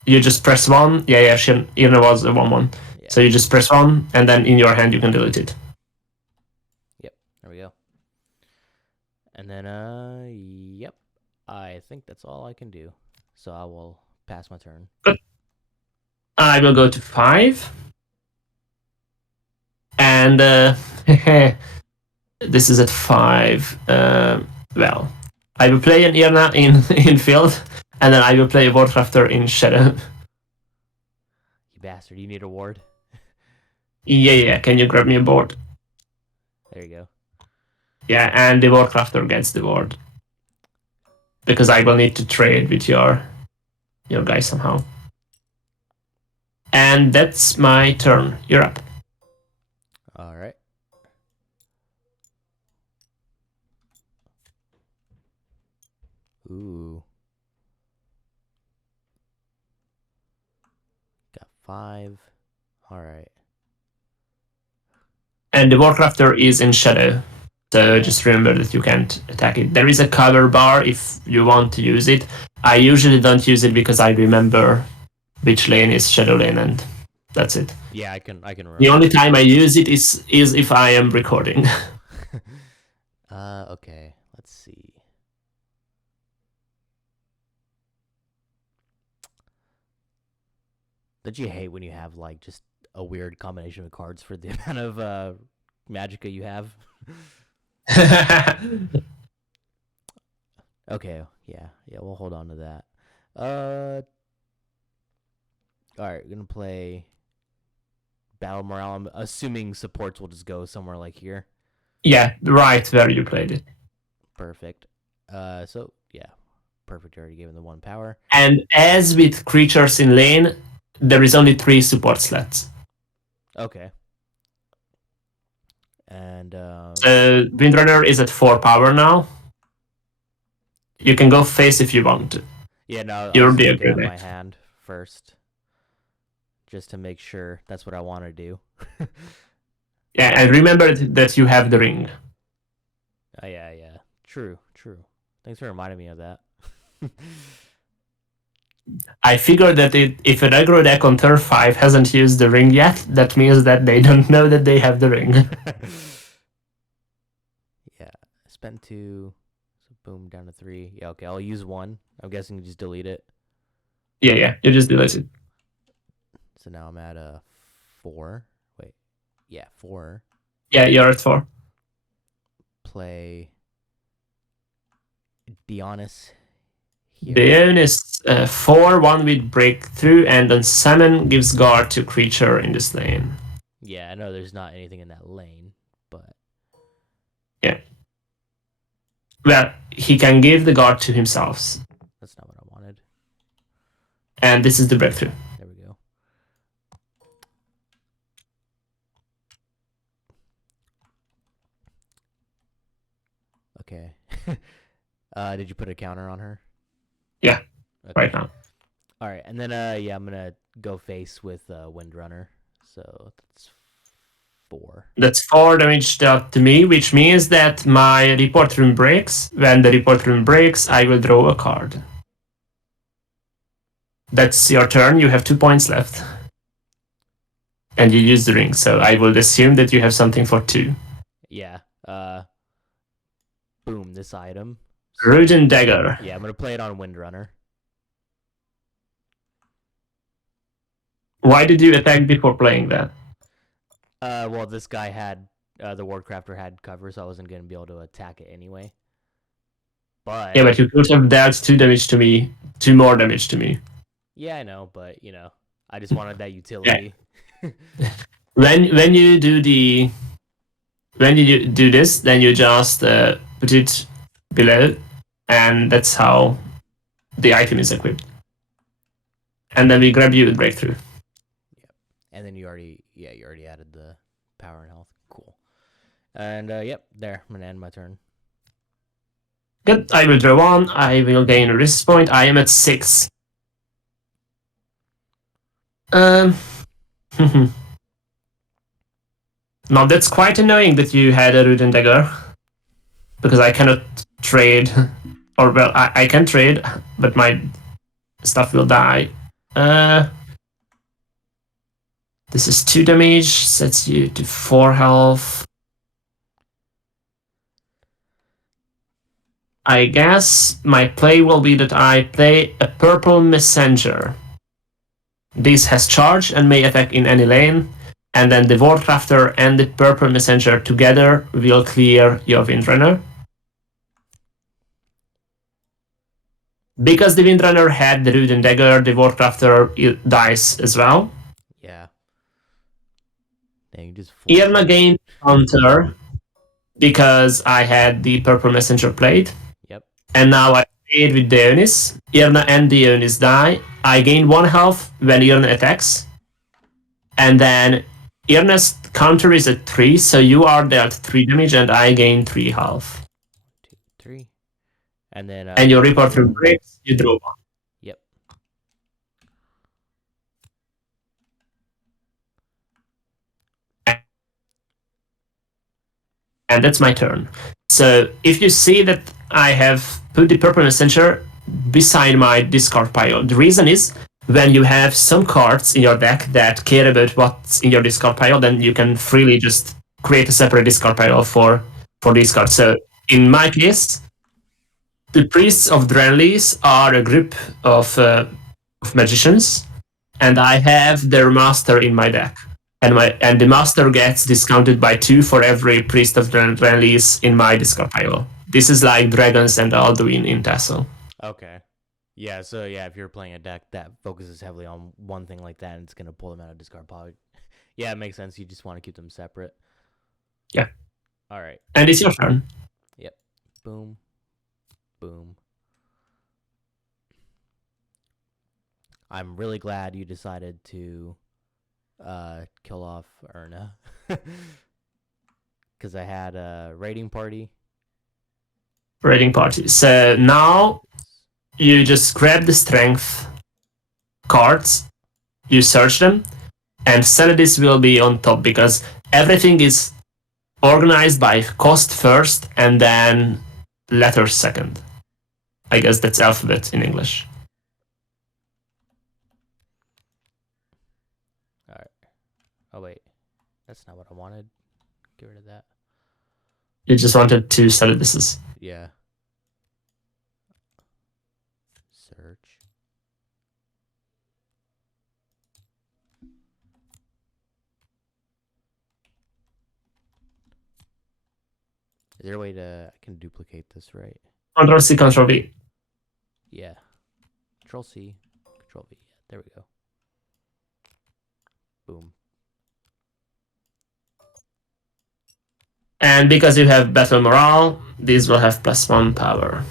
you just press 1. Yeah, yeah. Irna was a 1/1. Yeah. So you just press 1, and then in your hand you can delete it. Yep. There we go. And then yep. I think that's all I can do. So I will pass my turn. Good. I will go to 5. And this is at 5. Well, I will play an Irna in field, and then I will play a Warcrafter in shadow. You bastard! You need a ward. Yeah, yeah. Can you grab me a board? There you go. Yeah, and the Warcrafter gets the board. Because I will need to trade with your guy somehow. And that's my turn. You're up. All right. Ooh. Got 5. All right. And the Warcrafter is in shadow. So just remember that you can't attack it. There is a cover bar if you want to use it. I usually don't use it because I remember which lane is shadow lane, and that's it. Yeah, I can remember. The only time I use it is if I am recording. Okay. Let's see. Don't you hate when you have like just a weird combination of cards for the amount of magicka you have? Okay, yeah, we'll hold on to that. All right, we're gonna play Battle Morale. I'm assuming supports will just go somewhere like here. Yeah, right where you played it. Perfect. So yeah, perfect. Already gave him the 1 power. And as with creatures in lane, there is only 3 support slots. Okay. And Windrunner is at 4 power now. You can go face if you want to. yeah, no, You'll I'll be just a look at great my hand first, just to make sure that's what I want to do. Yeah, and remember that you have the ring. Oh, yeah. True. Thanks for reminding me of that. I figured that if an aggro deck on turn 5 hasn't used the ring yet, that means that they don't know that they have the ring. Yeah, spend 2, so boom, down to 3. Yeah, okay, I'll use 1. I'm guessing you just delete it. Yeah, you just delete it. So now I'm at 4. Wait, yeah, 4. Yeah, you're at 4. Play Dionys. Dionys 4/1 with breakthrough, and on summon gives guard to creature in this lane. Yeah, I know there's not anything in that lane, but yeah. Well, he can give the guard to himself. That's not what I wanted. And this is the breakthrough. There we go. Okay. Did you put a counter on her? Yeah, Okay. right now. All right, and then yeah, I'm gonna go face with Windrunner. So that's 4. That's 4 damage dealt to me, which means that my report room breaks. When the report room breaks, I will draw a card. That's your turn. You have 2 points left. And you use the ring, so I would assume that you have something for 2. Yeah. Boom, this item. Rudin Dagger. Yeah, I'm gonna play it on Windrunner. Why did you attack before playing that? Well, this guy had the Wardcrafter had cover, so I wasn't gonna be able to attack it anyway. But Yeah, but you could have dealt 2 damage to me, 2 more damage to me. yeah, I know, but I just wanted that utility. When you do this, then you just put it below, and that's how the item is equipped. And then we grab you with breakthrough. Yep. And then you already added the power and health. Cool. And yep, there. I'm gonna end my turn. Good. I will draw 1. I will gain a resist point. I am at 6. Now that's quite annoying that you had a Rudin Dagger, because I cannot trade, or well, I can trade, but my stuff will die. This is 2 damage, sets you to 4 health. I guess my play will be that I play a Purple Messenger. This has charge and may attack in any lane, and then the Wardcrafter and the Purple Messenger together will clear your Windrunner. Because the Windrunner had the Rudin Dagger, the Wardcrafter dies as well. Yeah. Dang, just Irna gained counter because I had the Purple Messenger played. Yep. And now I played with Deonis. Irna and Deonis die. I gain 1 health when Irna attacks. And then Irna's counter is at 3, so you are dealt 3 damage and I gain 3 health. 2, 3. And then and your report room breaks, you draw 1. Yep. And that's my turn. So if you see that I have put the Purple Messenger beside my discard pile, the reason is when you have some cards in your deck that care about what's in your discard pile, then you can freely just create a separate discard pile for these cards. So in my case, the Priests of Drenlis are a group of magicians, and I have their master in my deck. And the master gets discounted by 2 for every Priest of Drenlis in my discard pile. This is like Dragons and Alduin in Tassel. Okay. Yeah, so yeah, if you're playing a deck that focuses heavily on one thing like that, and it's gonna pull them out of discard pile. Yeah, it makes sense. You just want to keep them separate. Yeah. All right. And it's your turn. Yep. Boom. Boom. I'm really glad you decided to kill off Erna. Because I had a raiding party. Raiding party. So now you just grab the strength cards, you search them, and Sanadis will be on top because everything is organized by cost first and then letters second. I guess that's alphabet in English. Alright. Oh, wait. That's not what I wanted. Get rid of that. You just wanted 2 Sanadises. Yeah. Search. Is there a way to... I can duplicate this, right? Control C, Control V. Yeah. Control C, Control V. Yeah, there we go. Boom. And because you have battle morale, these will have +1 power.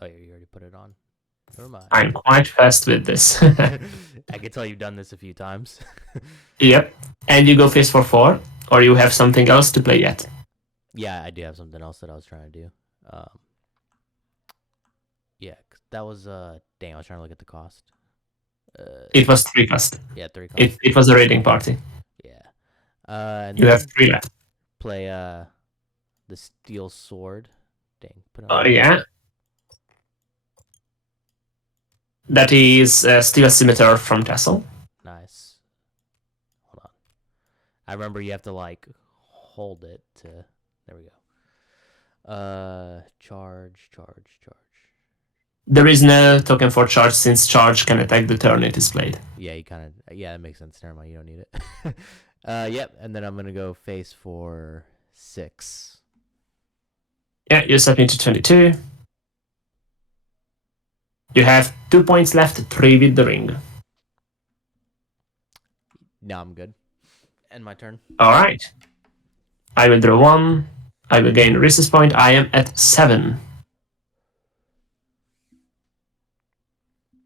Oh, yeah, you already put it on. Never mind. I'm quite fast with this. I can tell you've done this a few times. Yep. And you go face for 4. Or you have something else to play yet? Yeah, I do have something else that I was trying to do. Yeah, that was dang, I was trying to look at the cost. It was 3 cost. Yeah, 3 cost. It was a raiding party. Yeah. And You have then 3 left. play the steel sword. Dang, put it Oh, on. yeah. That is Steel Scimitar from Tassel. Nice. Hold on. I remember you have to like hold it to. There we go. Charge. There is no token for charge since charge can attack the turn it is played. Yeah, you kind of. Yeah, that makes sense. Never mind, you don't need it. Yep. And then I'm gonna go face for 6. Yeah, you step into 22. You have 2 points left, 3 with the ring. Now I'm good. End my turn. Alright. I will draw 1. I will gain a resist point. I am at 7.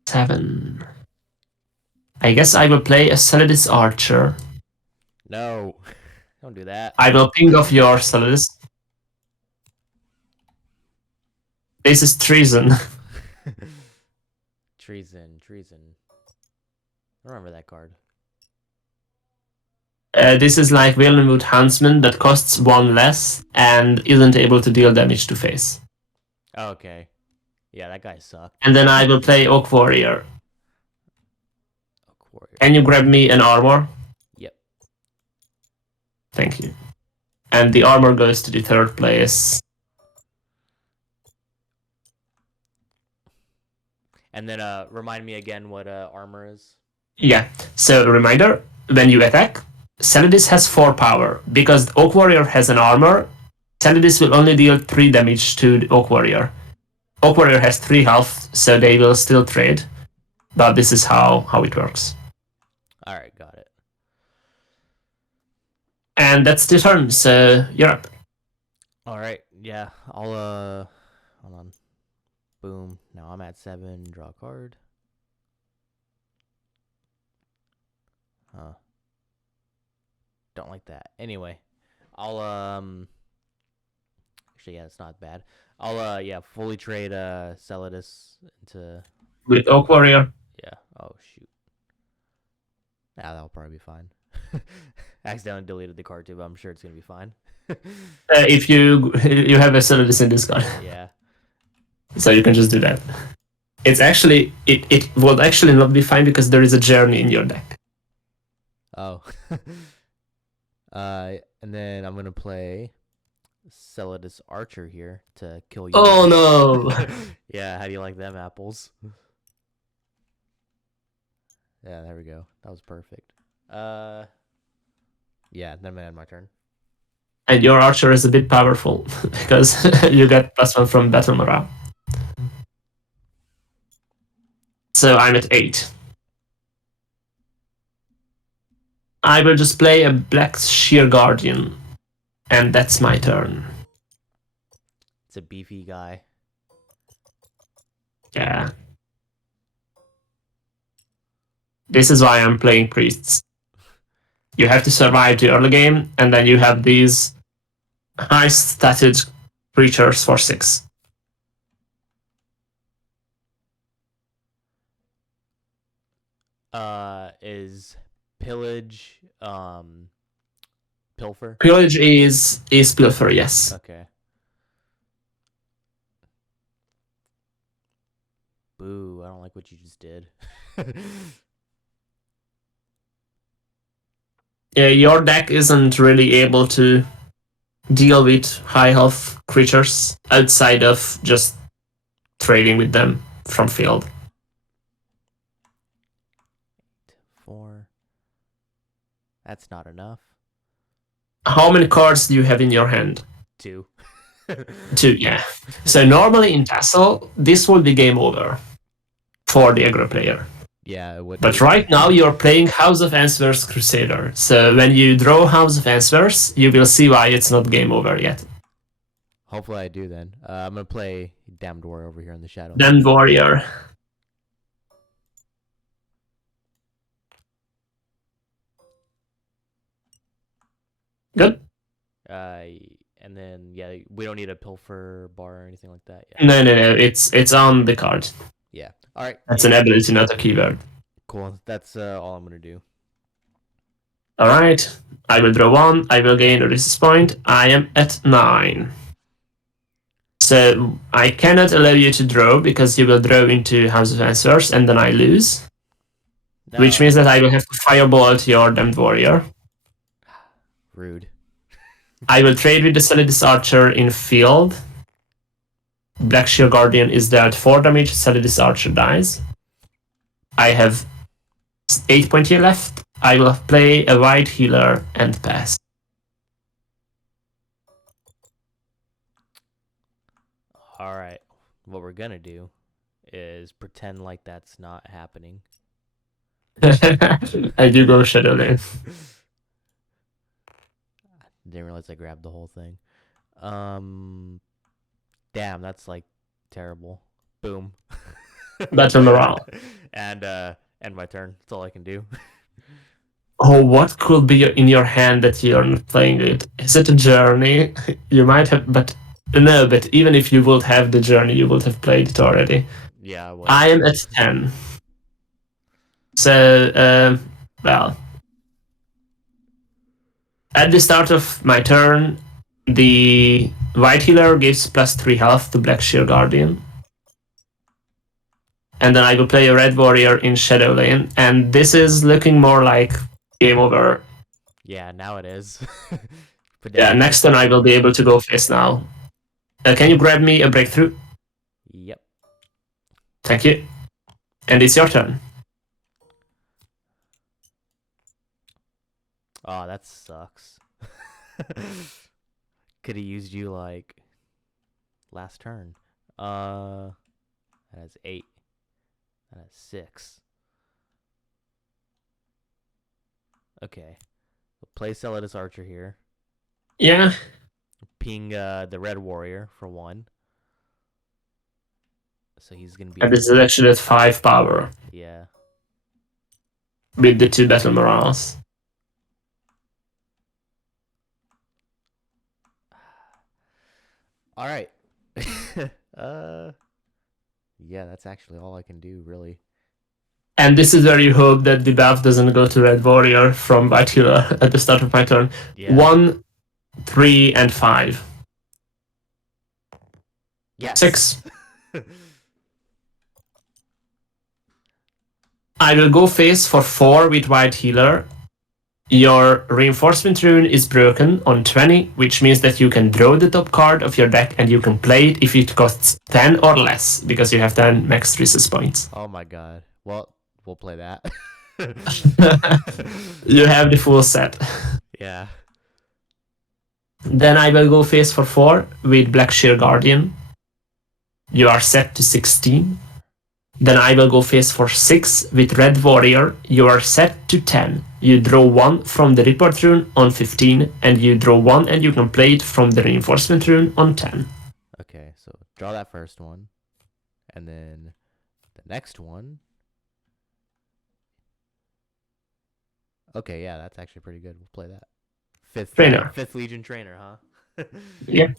7. I guess I will play a Solidus Archer. No, don't do that. I will ping off your Solidus. This is treason. Treason. I remember that card. This is like Willenwood Huntsman that costs 1 less and isn't able to deal damage to face. Oh, okay. Yeah, that guy sucked. And then I will play Oak Warrior. Oak Warrior. Can you grab me an armor? Yep. Thank you. And the armor goes to the 3rd place. And then remind me again what armor is. Yeah. So reminder, when you attack, Solidus has 4 power. Because Oak Warrior has an armor, Solidus will only deal 3 damage to the Oak Warrior. Oak Warrior has 3 health, so they will still trade. But this is how it works. Alright, got it. And that's the turn, so you're up. Alright, yeah. I'll hold on. Boom. Now I'm at 7. Draw a card. Huh. Don't like that. Anyway, I'll actually, yeah, it's not bad. I'll yeah, fully trade Solidus into With Oak Warrior. yeah. Oh shoot. Nah, that'll probably be fine. I accidentally deleted the card too, but I'm sure it's gonna be fine. If you have a Solidus in this card. Yeah. So you can just do that. It's actually it will actually not be fine because there is a journey in your deck. Oh. And then I'm gonna play Solidus Archer here to kill you. Oh no! Yeah, how do you like them apples? Yeah, there we go. That was perfect. Yeah, then I'm gonna end my turn. And your archer is a bit powerful because you get +1 from battle morale. So I'm at 8. I will just play a Black Sheer Guardian, and that's my turn. It's a beefy guy. Yeah. This is why I'm playing priests. You have to survive the early game, and then you have these high-stated creatures for 6. Is pillage pilfer? Pillage is pilfer, yes. Okay. Boo, I don't like what you just did. Yeah, your deck isn't really able to deal with high health creatures outside of just trading with them from field. 4. That's not enough. How many cards do you have in your hand? 2. 2, yeah. So normally in Tassel, this will be game over for the aggro player. Yeah, it would. But right now you're playing House of Answers Crusader. So when you draw House of Answers, you will see why it's not game over yet. Hopefully I do then. I'm gonna play Damned Warrior over here in the shadow. Damned Warrior. Good. Uh, and then yeah, we don't need a pilfer bar or anything like that. Yeah. No. It's on the card. Yeah. All right. That's an ability, not a keyword. Cool. That's all I'm gonna do. All right. I will draw 1. I will gain a resist point. I am at 9. So I cannot allow you to draw because you will draw into House of Answers and then I lose. No. Which means that I will have to firebolt your Damned Warrior. Rude. I will trade with the Solidus Archer in field. Black Shield Guardian is dealt 4 damage, Solidus Archer dies. I have 8 points here left. I will play a white healer and pass. All right. What we're gonna do is pretend like that's not happening. I do go Shadow Lane. Didn't realize I grabbed the whole thing. Damn, that's like terrible. Boom. Battle morale. And end my turn. That's all I can do. Oh, what could be in your hand that you're not playing it? Is it a journey? You might have, but no, but even if you would have the journey, you would have played it already. Yeah, I am at 10. So, well, at the start of my turn, the white healer gives +3 health to Black Shield Guardian. And then I will play a red warrior in Shadow Lane, and this is looking more like game over. Yeah, now it is. Yeah, next turn I will be able to go face now. Can you grab me a breakthrough? Yep. Thank you. And it's your turn. Oh, that sucks. Could have used you like last turn. That has 8. That has 6. Okay. We'll play Solidus Archer here. Yeah. Ping the red warrior for 1. So he's gonna be. And this is actually at 5 power. Yeah. With the 2 battle morales. All right. Yeah, that's actually all I can do, really. And this is where you hope that the buff doesn't go to red warrior from white healer at the start of my turn. Yeah. 1, 3, and 5. Yes. 6. I will go face for 4 with white healer. Your reinforcement rune is broken on 20, which means that you can draw the top card of your deck and you can play it if it costs 10 or less, because you have 10 max resist points. Oh my god. Well, we'll play that. You have the full set. Yeah. Then I will go face for 4 with Black Shield Guardian. You are set to 16. Then I will go face for 6 with Red Warrior. You are set to 10. You draw 1 from the report rune on 15, and you draw 1 and you can play it from the reinforcement rune on 10. Okay, so draw that first one. And then the next one. Okay, yeah, that's actually pretty good. We'll play that. Fifth Legion trainer, huh? Yeah.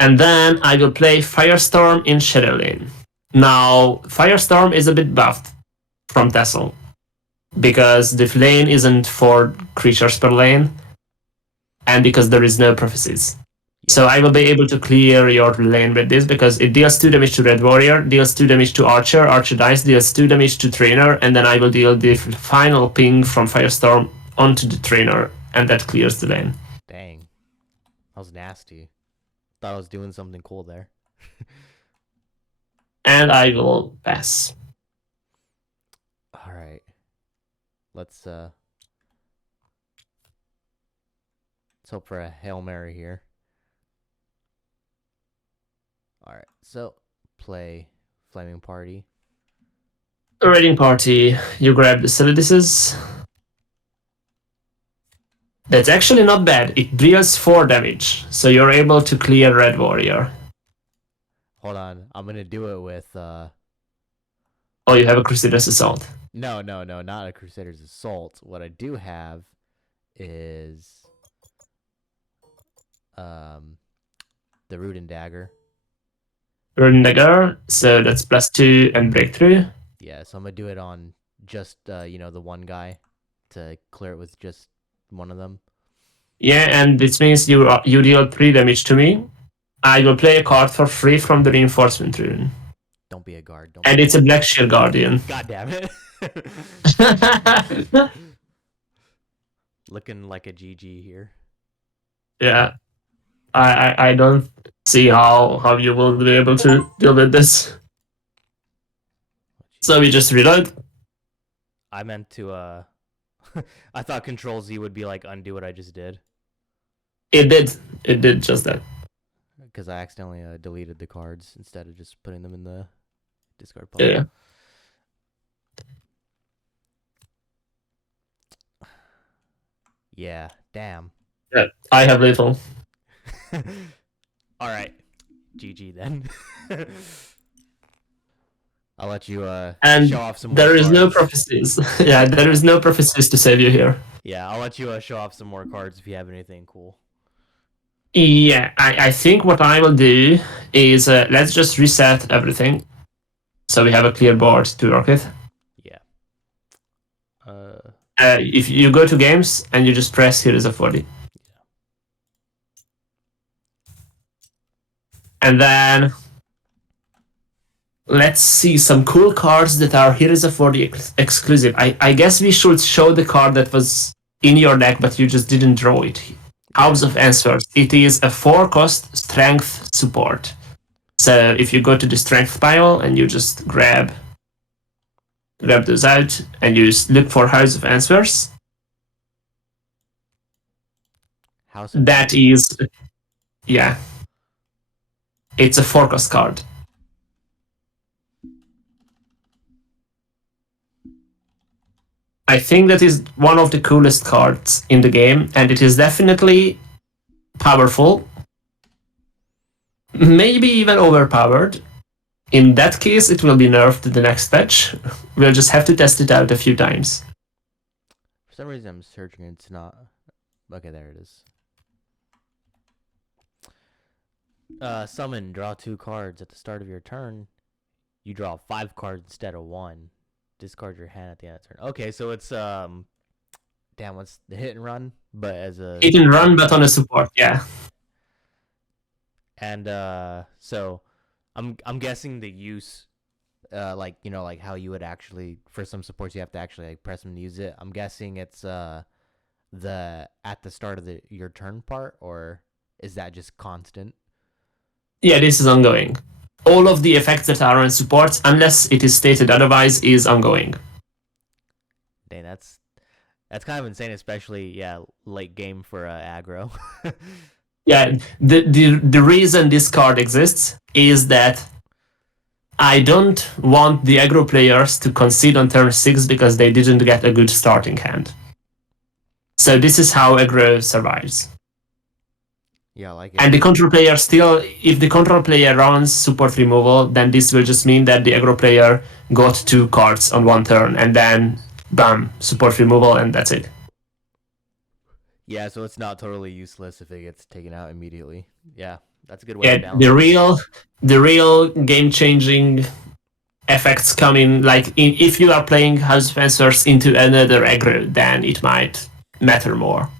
And then I will play Firestorm in Shadow Lane. Now, Firestorm is a bit buffed from Tassel, because the lane isn't 4 creatures per lane, and because there is no prophecies. Yeah. So I will be able to clear your lane with this, because it deals 2 damage to Red Warrior, deals 2 damage to Archer, Archer dies, deals 2 damage to Trainer, and then I will deal the final ping from Firestorm onto the Trainer, and that clears the lane. Dang. That was nasty. Thought I was doing something cool there. And I will pass. All right. Let's hope for a Hail Mary here. All right. So, play Flaming Party. Raiding Party, you grab the Soliduses. That's actually not bad. It deals 4 damage, so you're able to clear Red Warrior. Hold on, I'm gonna do it with. Oh, you have a Crusader's Assault. No, no, no, not a Crusader's Assault. What I do have is um the Root and Dagger. Rune Dagger, so that's +2 and breakthrough. Yeah, so I'm gonna do it on just the one guy to clear it with just one of them. Yeah, and this means you deal 3 damage to me. I will play a card for free from the reinforcement rune. Don't be a guard. Don't be And a it's a guard. Black Shield Guardian. God damn it. Looking like a GG here. Yeah, I don't see how you will be able to deal with this. So we just reload. I meant to I thought Control Z would be like undo what I just did It did. It did just that. because I accidentally deleted the cards instead of just putting them in the discard pile. Yeah. Yeah, damn. Yeah. I have little. All right, GG then. I'll let you And show off some more there is no cards. prophecies. Yeah, there is no prophecies to save you here. Yeah, I'll let you show off some more cards if you have anything cool. Yeah, I think what I will do is let's just reset everything so we have a clear board to work with. Yeah. If you go to games and you just press Heroes of Vorde. And then let's see some cool cards that are Heroes of Vorde exclusive. I guess we should show the card that was in your deck, but you just didn't draw it. House of Answers. It is a 4-cost strength support. So if you go to the strength pile and you just grab those out and you look for House of Answers, that is, yeah, it's a 4-cost card. I think that is one of the coolest cards in the game, and it is definitely powerful. Maybe even overpowered. In that case, it will be nerfed the next patch. We'll just have to test it out a few times. For some reason, I'm searching. It's not. Okay, there it is. Summon. Draw 2 cards at the start of your turn. You draw 5 cards instead of 1. Discard your hand at the end of the turn. Okay, so it's damn, what's the hit and run? But as a Hit and run, but on a support, yeah. And so I'm guessing the use like like how you would actually for some supports you have to actually like press them to use it. I'm guessing it's the at the start of your turn part, or is that just constant? Yeah, this is ongoing. All of the effects that are on supports, unless it is stated otherwise, is ongoing. Dang, that's kind of insane, especially late game for aggro. Yeah, the reason this card exists is that I don't want the aggro players to concede on turn 6 because they didn't get a good starting hand. So this is how aggro survives. Yeah, I like it. And the control player still, if the control player runs support removal, then this will just mean that the aggro player got 2 cards on one turn, and then bam, support removal, and that's it. Yeah, so it's not totally useless if it gets taken out immediately. Yeah, that's a good way to balance the real game-changing effects come in, like if you are playing House of Answers into another aggro, then it might matter more.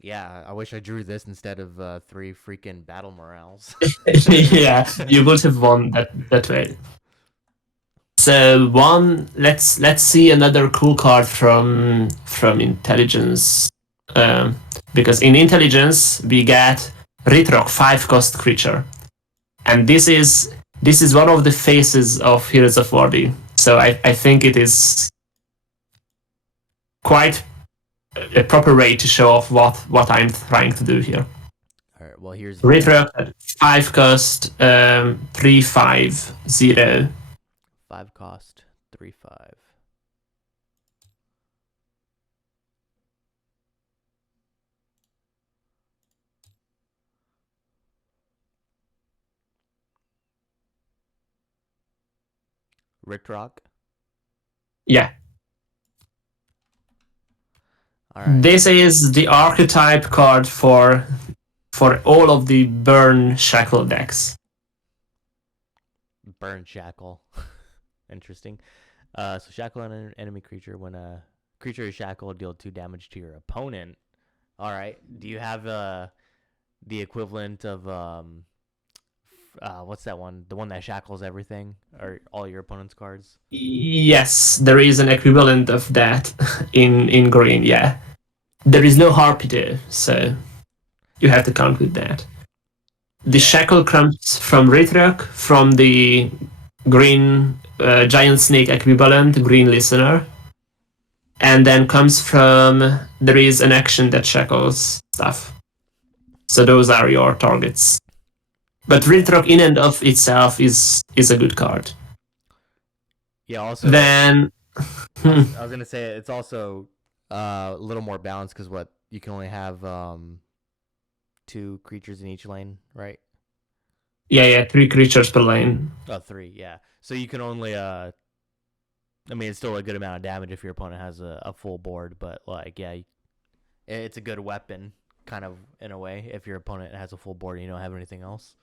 Yeah, I wish I drew this instead of 3 freaking battle morales. Yeah, you would have won that way. So let's see another cool card from intelligence, because in intelligence we get Ritrock 5-cost creature, and this is one of the faces of Heroes of Vorde. So I think it is quite a proper way to show off what I'm trying to do here. All right, well here's Ritrock 5-cost, 3/5/0. 5 cost, 3/5. Ritrock. Yeah. All right. This is the archetype card for all of the burn shackle decks. Burn shackle. Interesting. So shackle an enemy creature. When a creature is shackled, deal 2 damage to your opponent. All right. Do you have the equivalent of what's that one? The one that shackles everything or all your opponent's cards? Yes, there is an equivalent of that in green. Yeah, there is no harpy there, so you have to count with that. The Yeah. shackle comes from Ritrok, from the green giant snake equivalent, green listener, and then comes from there is an action that shackles stuff. So those are your targets. But Yeah. Ritrok in and of itself is a good card. Yeah. Also, Then I was gonna say it's also a little more balanced because what you can only have 2 creatures in each lane, right? yeah, 3 creatures per lane. Oh, 3. Yeah. So you can only I mean, it's still a good amount of damage if your opponent has a full board, but like, yeah, it's a good weapon, kind of in a way, if your opponent has a full board and you don't have anything else.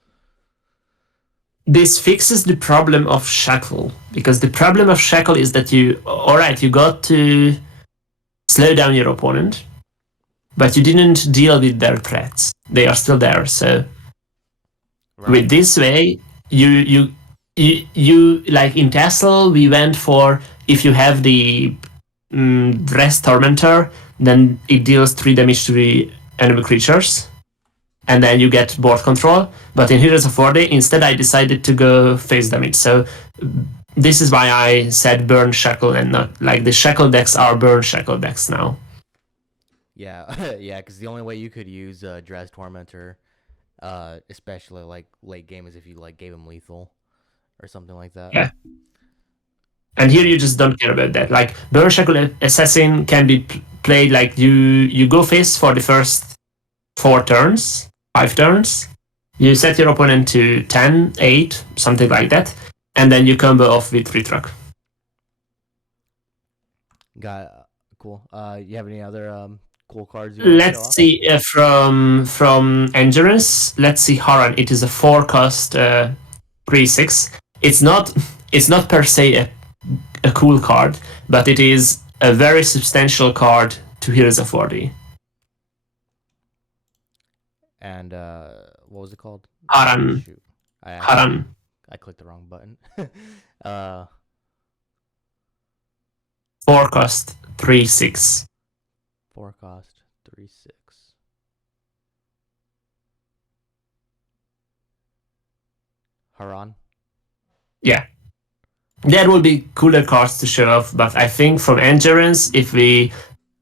This fixes the problem of shackle, because the problem of shackle is that you got to slow down your opponent, but you didn't deal with their threats. They are still there. So with Right. this way, you like in Tassel, we went for if you have the Rest Tormentor, then it deals 3 damage to the enemy creatures, and then you get board control. But in Heroes of Vorde, instead I decided to go face damage. So this is why I said burn shackle and not like the shackle decks are burn shackle decks now. Yeah. Yeah, because the only way you could use Dress Tormentor, especially like late game, is if you like gave him lethal or something like that. Yeah. And here So you just don't care about that. Like burn shackle assassin can be played like you go face for the first 4 turns, 5 turns. You set your opponent to 10, 8, something like that, and then you combo off with Ritrok. got cool. You have any other cool cards you want to show Let's off? see from Endurance. Let's see Haran. It is a 4 cost 3/6. It's not per se a cool card, but it is a very substantial card to Heroes of Vorde. And what was it called? Haran. Shoot, I actually Haran. I clicked the wrong button. uh, 4 cost 3/6. 4 cost 3/6. Haran. Yeah. There will be cooler cards to show off, but I think from Endurance, if we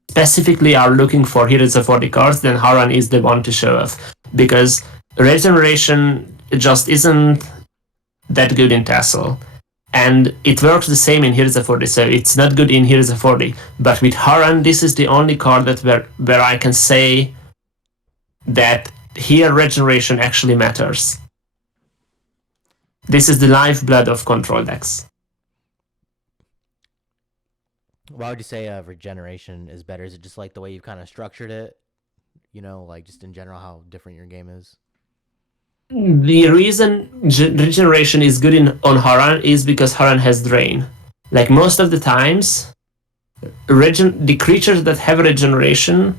specifically are looking for Heroes of Vorde cards, then Haran is the one to show off. Because Regeneration just isn't that good in Tassel. And it works the same in Heroes of Vorde, so it's not good in Heroes of Vorde. But with Haran, this is the only card that where I can say that here Regeneration actually matters. This is the lifeblood of control decks. Why would you say regeneration is better? Is it just like the way you've kind of structured it? You know, like just in general, how different your game is? The reason regeneration is good on Haran is because Haran has drain. Like most of the times, the creatures that have regeneration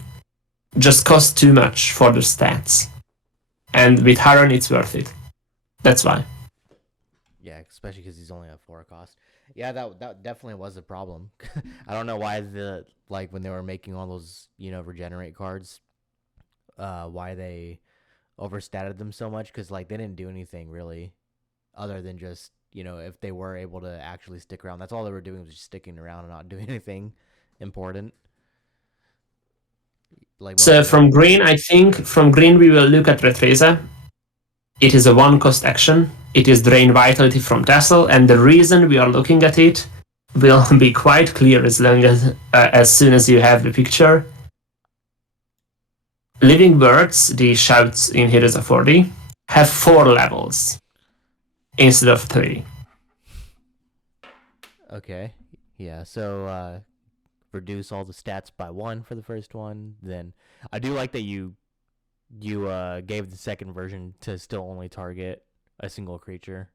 just cost too much for their stats. And with Haran, it's worth it. That's why. Yeah, especially because he's only a 4 cost. Yeah, that definitely was a problem. I don't know why when they were making all those regenerate cards, why they overstated them so much, because like they didn't do anything really, other than just if they were able to actually stick around, that's all they were doing was just sticking around and not doing anything important. Like most So of the from green, I think from green we will look at Retresa. It is a 1 cost action. It is drain vitality from Tassel, and the reason we are looking at it will be quite clear as soon as you have the picture. Living Birds, the shouts in Heroes of Vorde, have 4 levels instead of 3. Okay, Yeah, so reduce all the stats by one for the first one. Then I do like that you gave the second version to still only target a single creature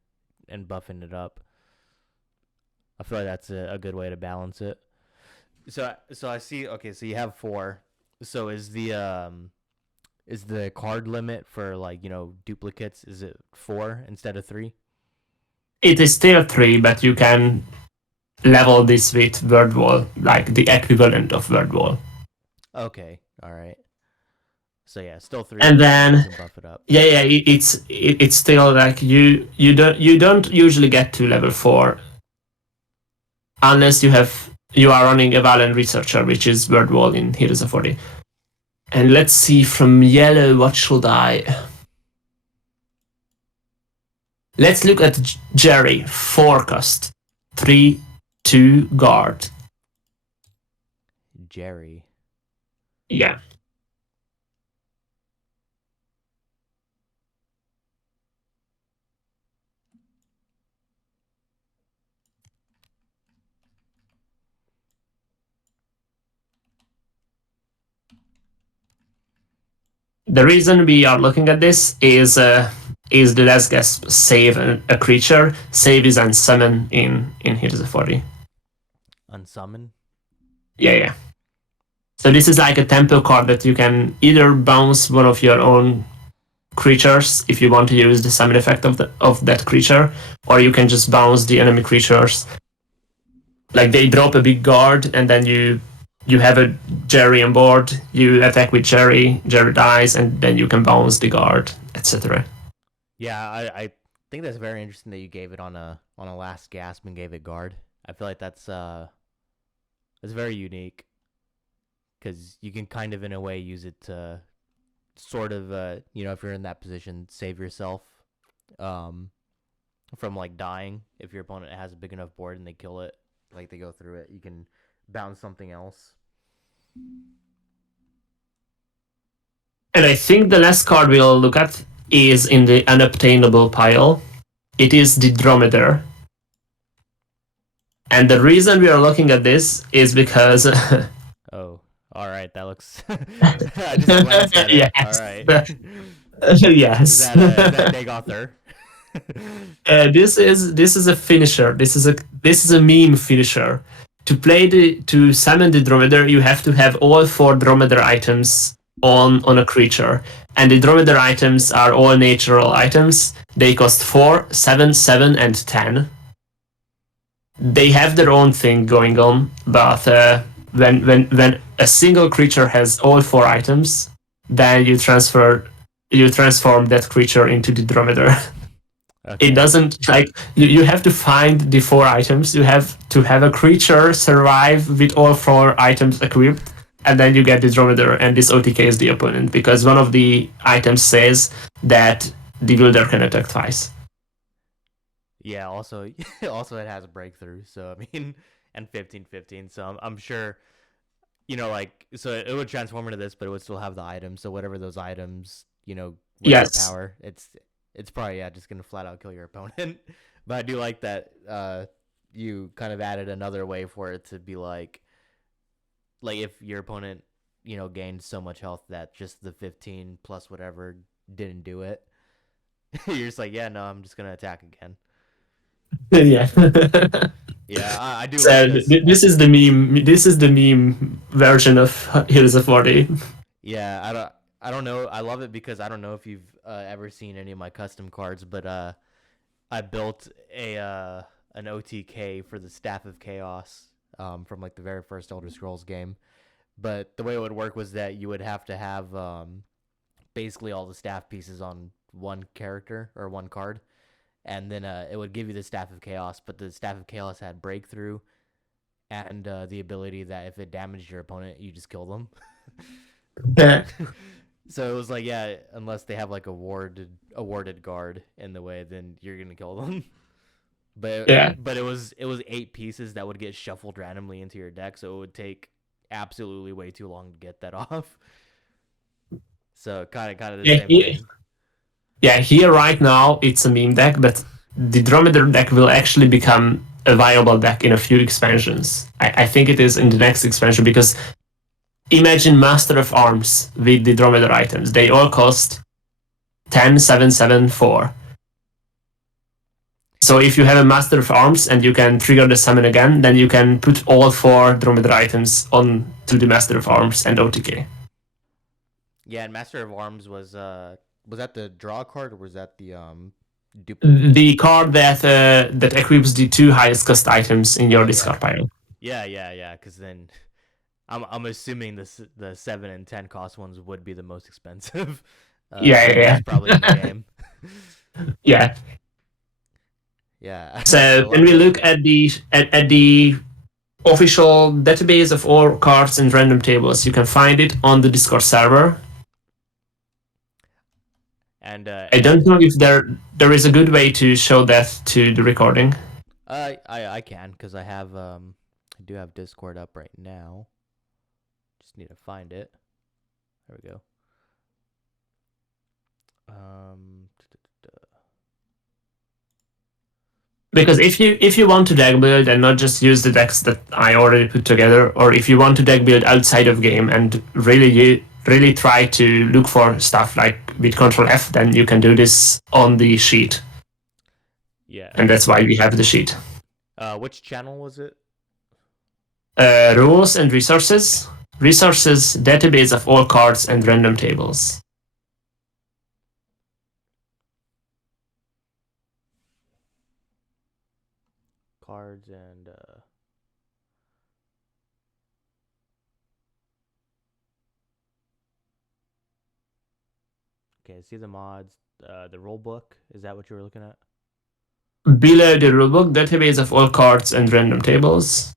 and buffing it up. I feel like that's a good way to balance it. So I see. Okay, so you have four. So is the card limit for like duplicates? Is it four instead of three? It is still 3, but you can level this with word wall, like the equivalent of word wall. Okay, all right. So yeah, still three, And but you then can buff it up. yeah, it's still like you don't usually get to level 4 unless you are running a Valen Researcher, which is word wall in Heroes of Vorde. And let's see from yellow, what should I? Let's look at Jerry. Forecast. 3, 2, guard. Jerry. Yeah. The reason we are looking at this is the last guess save a creature. Save is unsummon in Heroes of Vorde. Unsummon. Yeah. So this is like a tempo card that you can either bounce one of your own creatures if you want to use the summon effect of that creature, or you can just bounce the enemy creatures. Like they drop a big guard, and then you have a Jerry on board. You attack with Jerry. Jerry dies, and then you can bounce the guard, etc. Yeah, I think that's very interesting that you gave it on a last gasp and gave it guard. I feel like that's very unique because you can kind of in a way use it to sort of if you're in that position, save yourself um from like dying if your opponent has a big enough board and they kill it, like they go through it, you can bounce something else. And I think the last card we'll look at is in the unobtainable pile. It is the Dromedar. And the reason we are looking at this is because Oh, all right, that looks I just glanced at it. All yes. right. Is Yes. that Dagother? This is a finisher. This is a meme finisher. To summon the Dromedar, you have to have all 4 Dromedar items on a creature, and the Dromedar items are all natural items. They cost 4, 7, 7, and 10. They have their own thing going on, but when a single creature has all 4 items, then you transform that creature into the Dromedar. Okay. It doesn't like you have to find the 4 items. You have to have a creature survive with all 4 items equipped, and then you get the Dromedar, and this OTKs the opponent because one of the items says that the builder can attack twice. Yeah, also also it has a breakthrough, so I mean, and 15/15, so I'm sure like, so it would transform into this, but it would still have the items, so whatever those items, with their Yes. power, it's probably, yeah, just gonna flat out kill your opponent. But I do like that you kind of added another way for it to be like if your opponent gained so much health that just the 15 plus whatever didn't do it, you're just like, yeah, no, I'm just gonna attack again. Yeah. Yeah, I do like So this. this is the meme. This is the meme version of Heroes of Vorde. Yeah, I don't know. I love it because I don't know if you've ever seen any of my custom cards, but I built an OTK for the Staff of Chaos from like the very first Elder Scrolls game. But the way it would work was that you would have to have basically all the staff pieces on one character or one card, and then it would give you the Staff of Chaos. But the Staff of Chaos had breakthrough and the ability that if it damaged your opponent, you just kill them. Yeah. So it was like, yeah, unless they have like awarded guard in the way, then you're gonna kill them. But Yeah. but it was 8 pieces that would get shuffled randomly into your deck, so it would take absolutely way too long to get that off. So kind of the Yeah, same thing. yeah, here right now it's a meme deck, but the Dromedary deck will actually become a viable deck in a few expansions. I think it is in the next expansion, because imagine Master of Arms with the Dromedary items. They all cost 10, 7, 7, 4. So if you have a Master of Arms and you can trigger the summon again, then you can put all 4 Dromedary items on to the Master of Arms and OTK. Yeah, and Master of Arms was that the draw card, or was that the duplicate? The card that equips the 2 highest cost items in your discard pile. Yeah. Because then I'm assuming the 7 and 10 cost ones would be the most expensive. Yeah. Probably in the game. Yeah. Yeah. So when we look at the official database of all cards and random tables, you can find it on the Discord server. And I don't know if there is a good way to show that to the recording. I can, because I do have Discord up right now. Just need to find it. There we go. Because if you want to deck build and not just use the decks that I already put together, or if you want to deck build outside of game and really try to look for stuff like with Control F, then you can do this on the sheet. Yeah. And that's why we have the sheet. Which channel was it? Rules and resources. Resources, database of all cards and random tables. Cards and okay, see the mods, the rule book. Is that what you were looking at? Below the rulebook, database of all cards and random tables.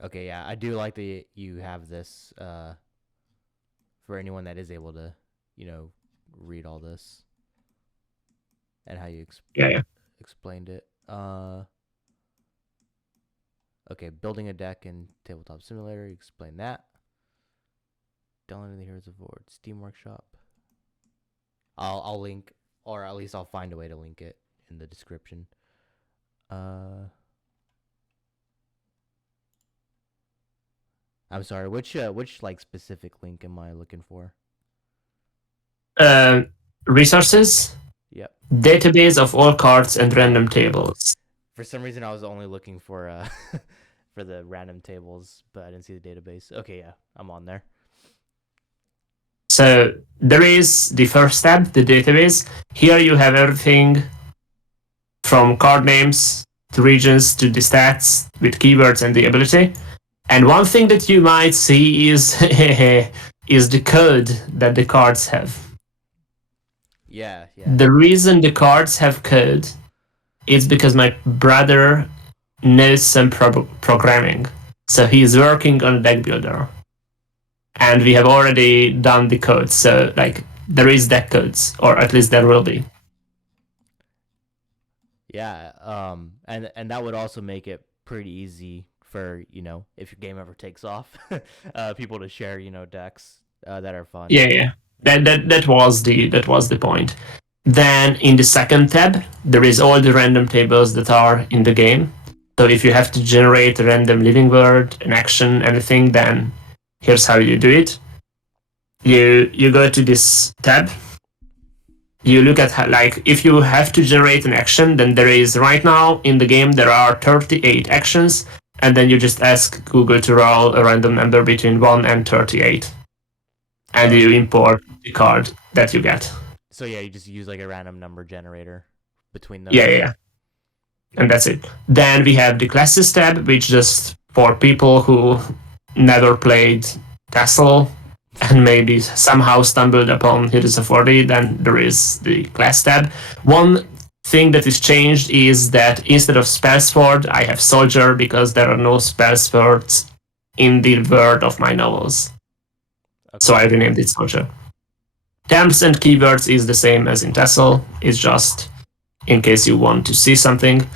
Okay, yeah, I do like that you have this for anyone that is able to, read all this and how you explained it. Okay, building a deck in Tabletop Simulator. You explain that. Downloading the Heroes of Vorde Steam Workshop. I'll link, or at least I'll find a way to link it in the description. I'm sorry. Which like specific link am I looking for? Resources. Yep. Database of all cards and random tables. For some reason, I was only looking for for the random tables, but I didn't see the database. Okay, yeah, I'm on there. So there is the first tab, the database. Here you have everything from card names to regions to the stats with keywords and the ability. And one thing that you might see is is the code that the cards have. Yeah. The reason the cards have code is because my brother knows some programming. So he's working on a deck builder. And we have already done the code. So like there is deck codes, or at least there will be. Yeah. And that would also make it pretty easy for, if your game ever takes off, people to share, decks that are fun. Yeah. That was the point. Then in the second tab, there is all the random tables that are in the game. So if you have to generate a random living word, an action, anything, then here's how you do it. You go to this tab. You look at if you have to generate an action, then there is right now in the game there are 38 actions, and then you just ask Google to roll a random number between 1 and 38. And you import the card that you get. So yeah, you just use like a random number generator between those. Yeah. And that's it. Then we have the classes tab, which just for people who never played Tassel and maybe somehow stumbled upon Heroes of Vorde, then there is the class tab. One thing that is changed is that instead of spell sword, I have soldier, because there are no spell swords in the world of my novels. Okay. So I renamed it soldier. Terms and keywords is the same as in Tassel. It's just in case you want to see something.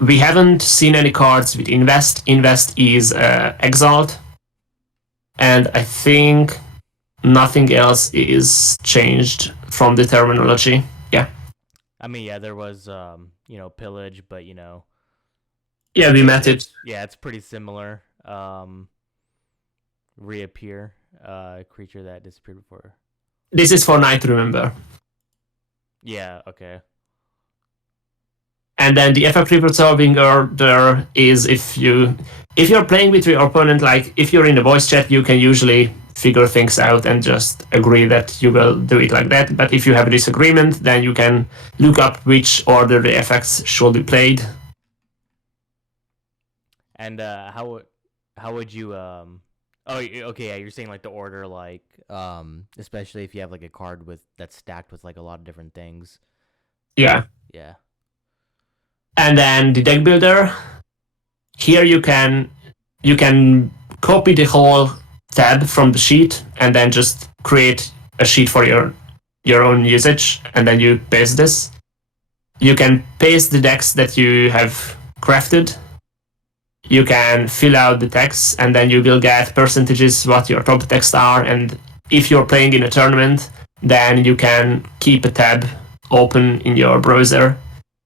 We haven't seen any cards with invest. Invest is exalt, and I think nothing else is changed from the terminology. Yeah. I mean, yeah, there was pillage, but Yeah, we met it. it's pretty similar. Reappear, creature that disappeared before. This is for night, remember. Yeah, okay. And then the effect resolving order is if you're playing with your opponent, like if you're in the voice chat, you can usually figure things out and just agree that you will do it like that. But if you have a disagreement, then you can look up which order the effects should be played. And how would you Oh, okay. Yeah, you're saying like the order, like especially if you have like a card that's stacked with like a lot of different things. Yeah. Yeah. And then the deck builder. Here you can copy the whole tab from the sheet and then just create a sheet for your own usage, and then you paste this. You can paste the decks that you have crafted. You can fill out the text, and then you will get percentages what your top decks are. And if you're playing in a tournament, then you can keep a tab open in your browser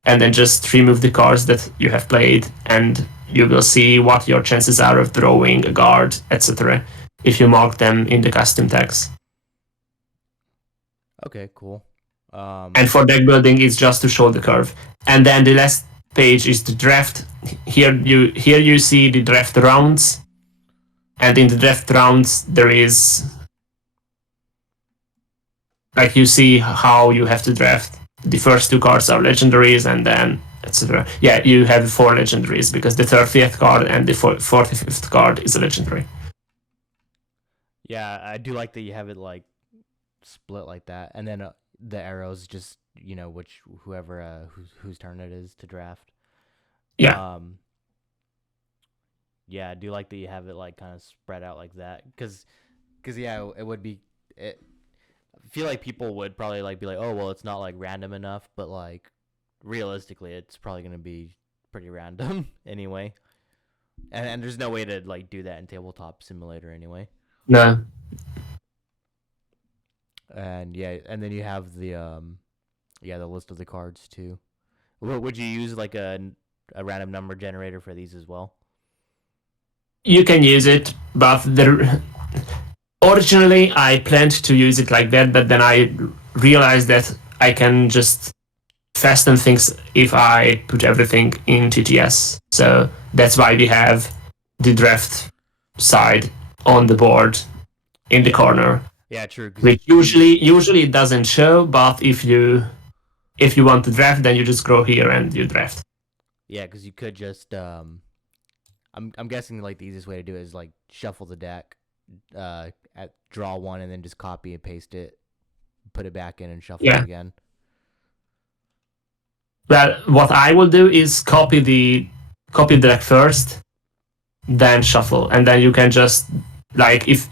and then just remove the cards that you have played, and you will see what your chances are of drawing a guard, etc. if you mark them in the custom tags. Okay, cool. And for deck building, it's just to show the curve. And then the last page is the draft. Here you see the draft rounds, and in the draft rounds there is like you see how you have to draft. The first two cards are legendaries, and then etc. Yeah, you have 4 legendaries because the 30th card and the 45th card is a legendary. Yeah, I do like that you have it like split like that, and then the arrows just whoever whose turn it is to draft. Yeah. Yeah, I do like that you have it like kind of spread out like that, because yeah, it would be it. I feel like people would probably like be like, oh well, it's not like random enough, but like realistically, it's probably gonna be pretty random anyway. And there's no way to like do that in Tabletop Simulator anyway. No. And yeah, and then you have the the list of the cards too. Would you use like a random number generator for these as well? You can use it, but originally I planned to use it like that, but then I realized that I can just fasten things if I put everything in TTS. So that's why we have the draft side on the board in the corner. Yeah, true. Which usually it doesn't show, but if you want to draft, then you just go here and you draft. Yeah, because you could just I'm guessing like the easiest way to do it is like shuffle the deck, draw one, and then just copy and paste it, put it back in, and shuffle it again. Well, what I will do is copy the deck first, then shuffle, and then you can just like if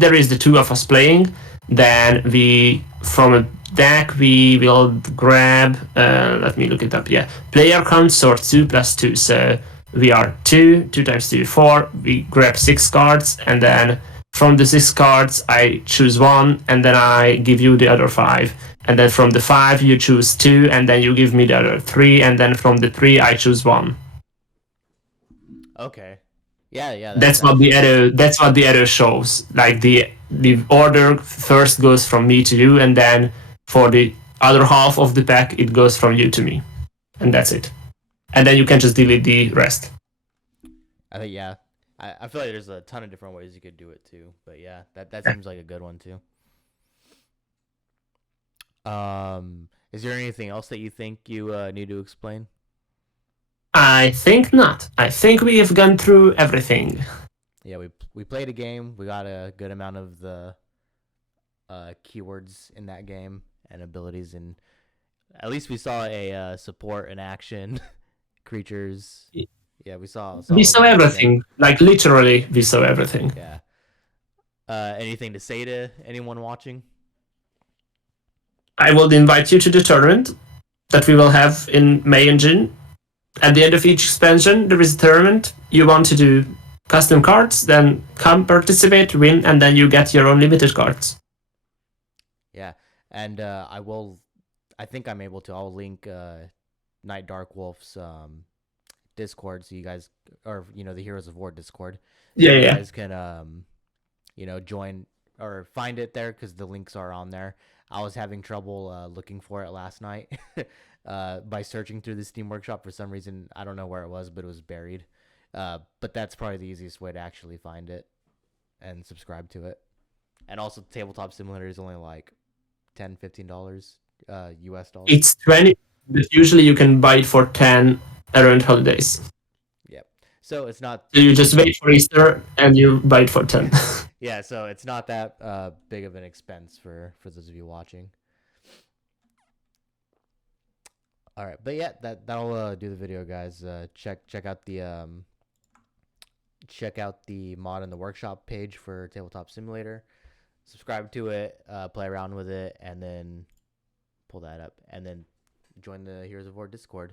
there is the two of us playing, then we from a deck we will grab. Let me look it up. Yeah, player count sort 2 + 2. So we are 2 times 2 4. We grab 6 cards, and then from the 6 cards I choose 1, and then I give you the other 5. And then from the 5 you choose 2, and then you give me the other 3, and then from the 3 I choose 1. Okay. Yeah. That's what the arrow shows. Like the order first goes from me to you, and then for the other half of the pack it goes from you to me, and that's it. And then you can just delete the rest. I think I feel like there's a ton of different ways you could do it too, but yeah, that seems like a good one too. Is there anything else that you think you need to explain? I think not. I think we have gone through everything. Yeah, we played a game. We got a good amount of the keywords in that game and abilities, and at least we saw a support in action, creatures. Yeah, we saw everything. Like literally, we saw everything. Yeah. Anything to say to anyone watching? I will invite you to the tournament that we will have in May and June. At the end of each expansion, there is a tournament. You want to do custom cards, then come participate, win, and then you get your own limited cards. Yeah, and I think I'm able to. I'll link NightDarkWolf's Discord, so you guys, or the Heroes of Vorde Discord, so Yeah, you yeah. guys can join or find it there because the links are on there. I was having trouble looking for it last night by searching through the Steam Workshop. For some reason, I don't know where it was, but it was buried. But that's probably the easiest way to actually find it and subscribe to it. And also, Tabletop Simulator is only like $10-15 US dollars. It's 20, but usually you can buy it for 10 around holidays. Yep. So it's not, So you just wait for Easter and you buy it for 10. yeah, so it's not that big of an expense for those of you watching. All right, but yeah, that'll do the video, guys. Check out the mod in the workshop page for Tabletop Simulator. Subscribe to it, play around with it, and then pull that up, and then join the Heroes of War Discord.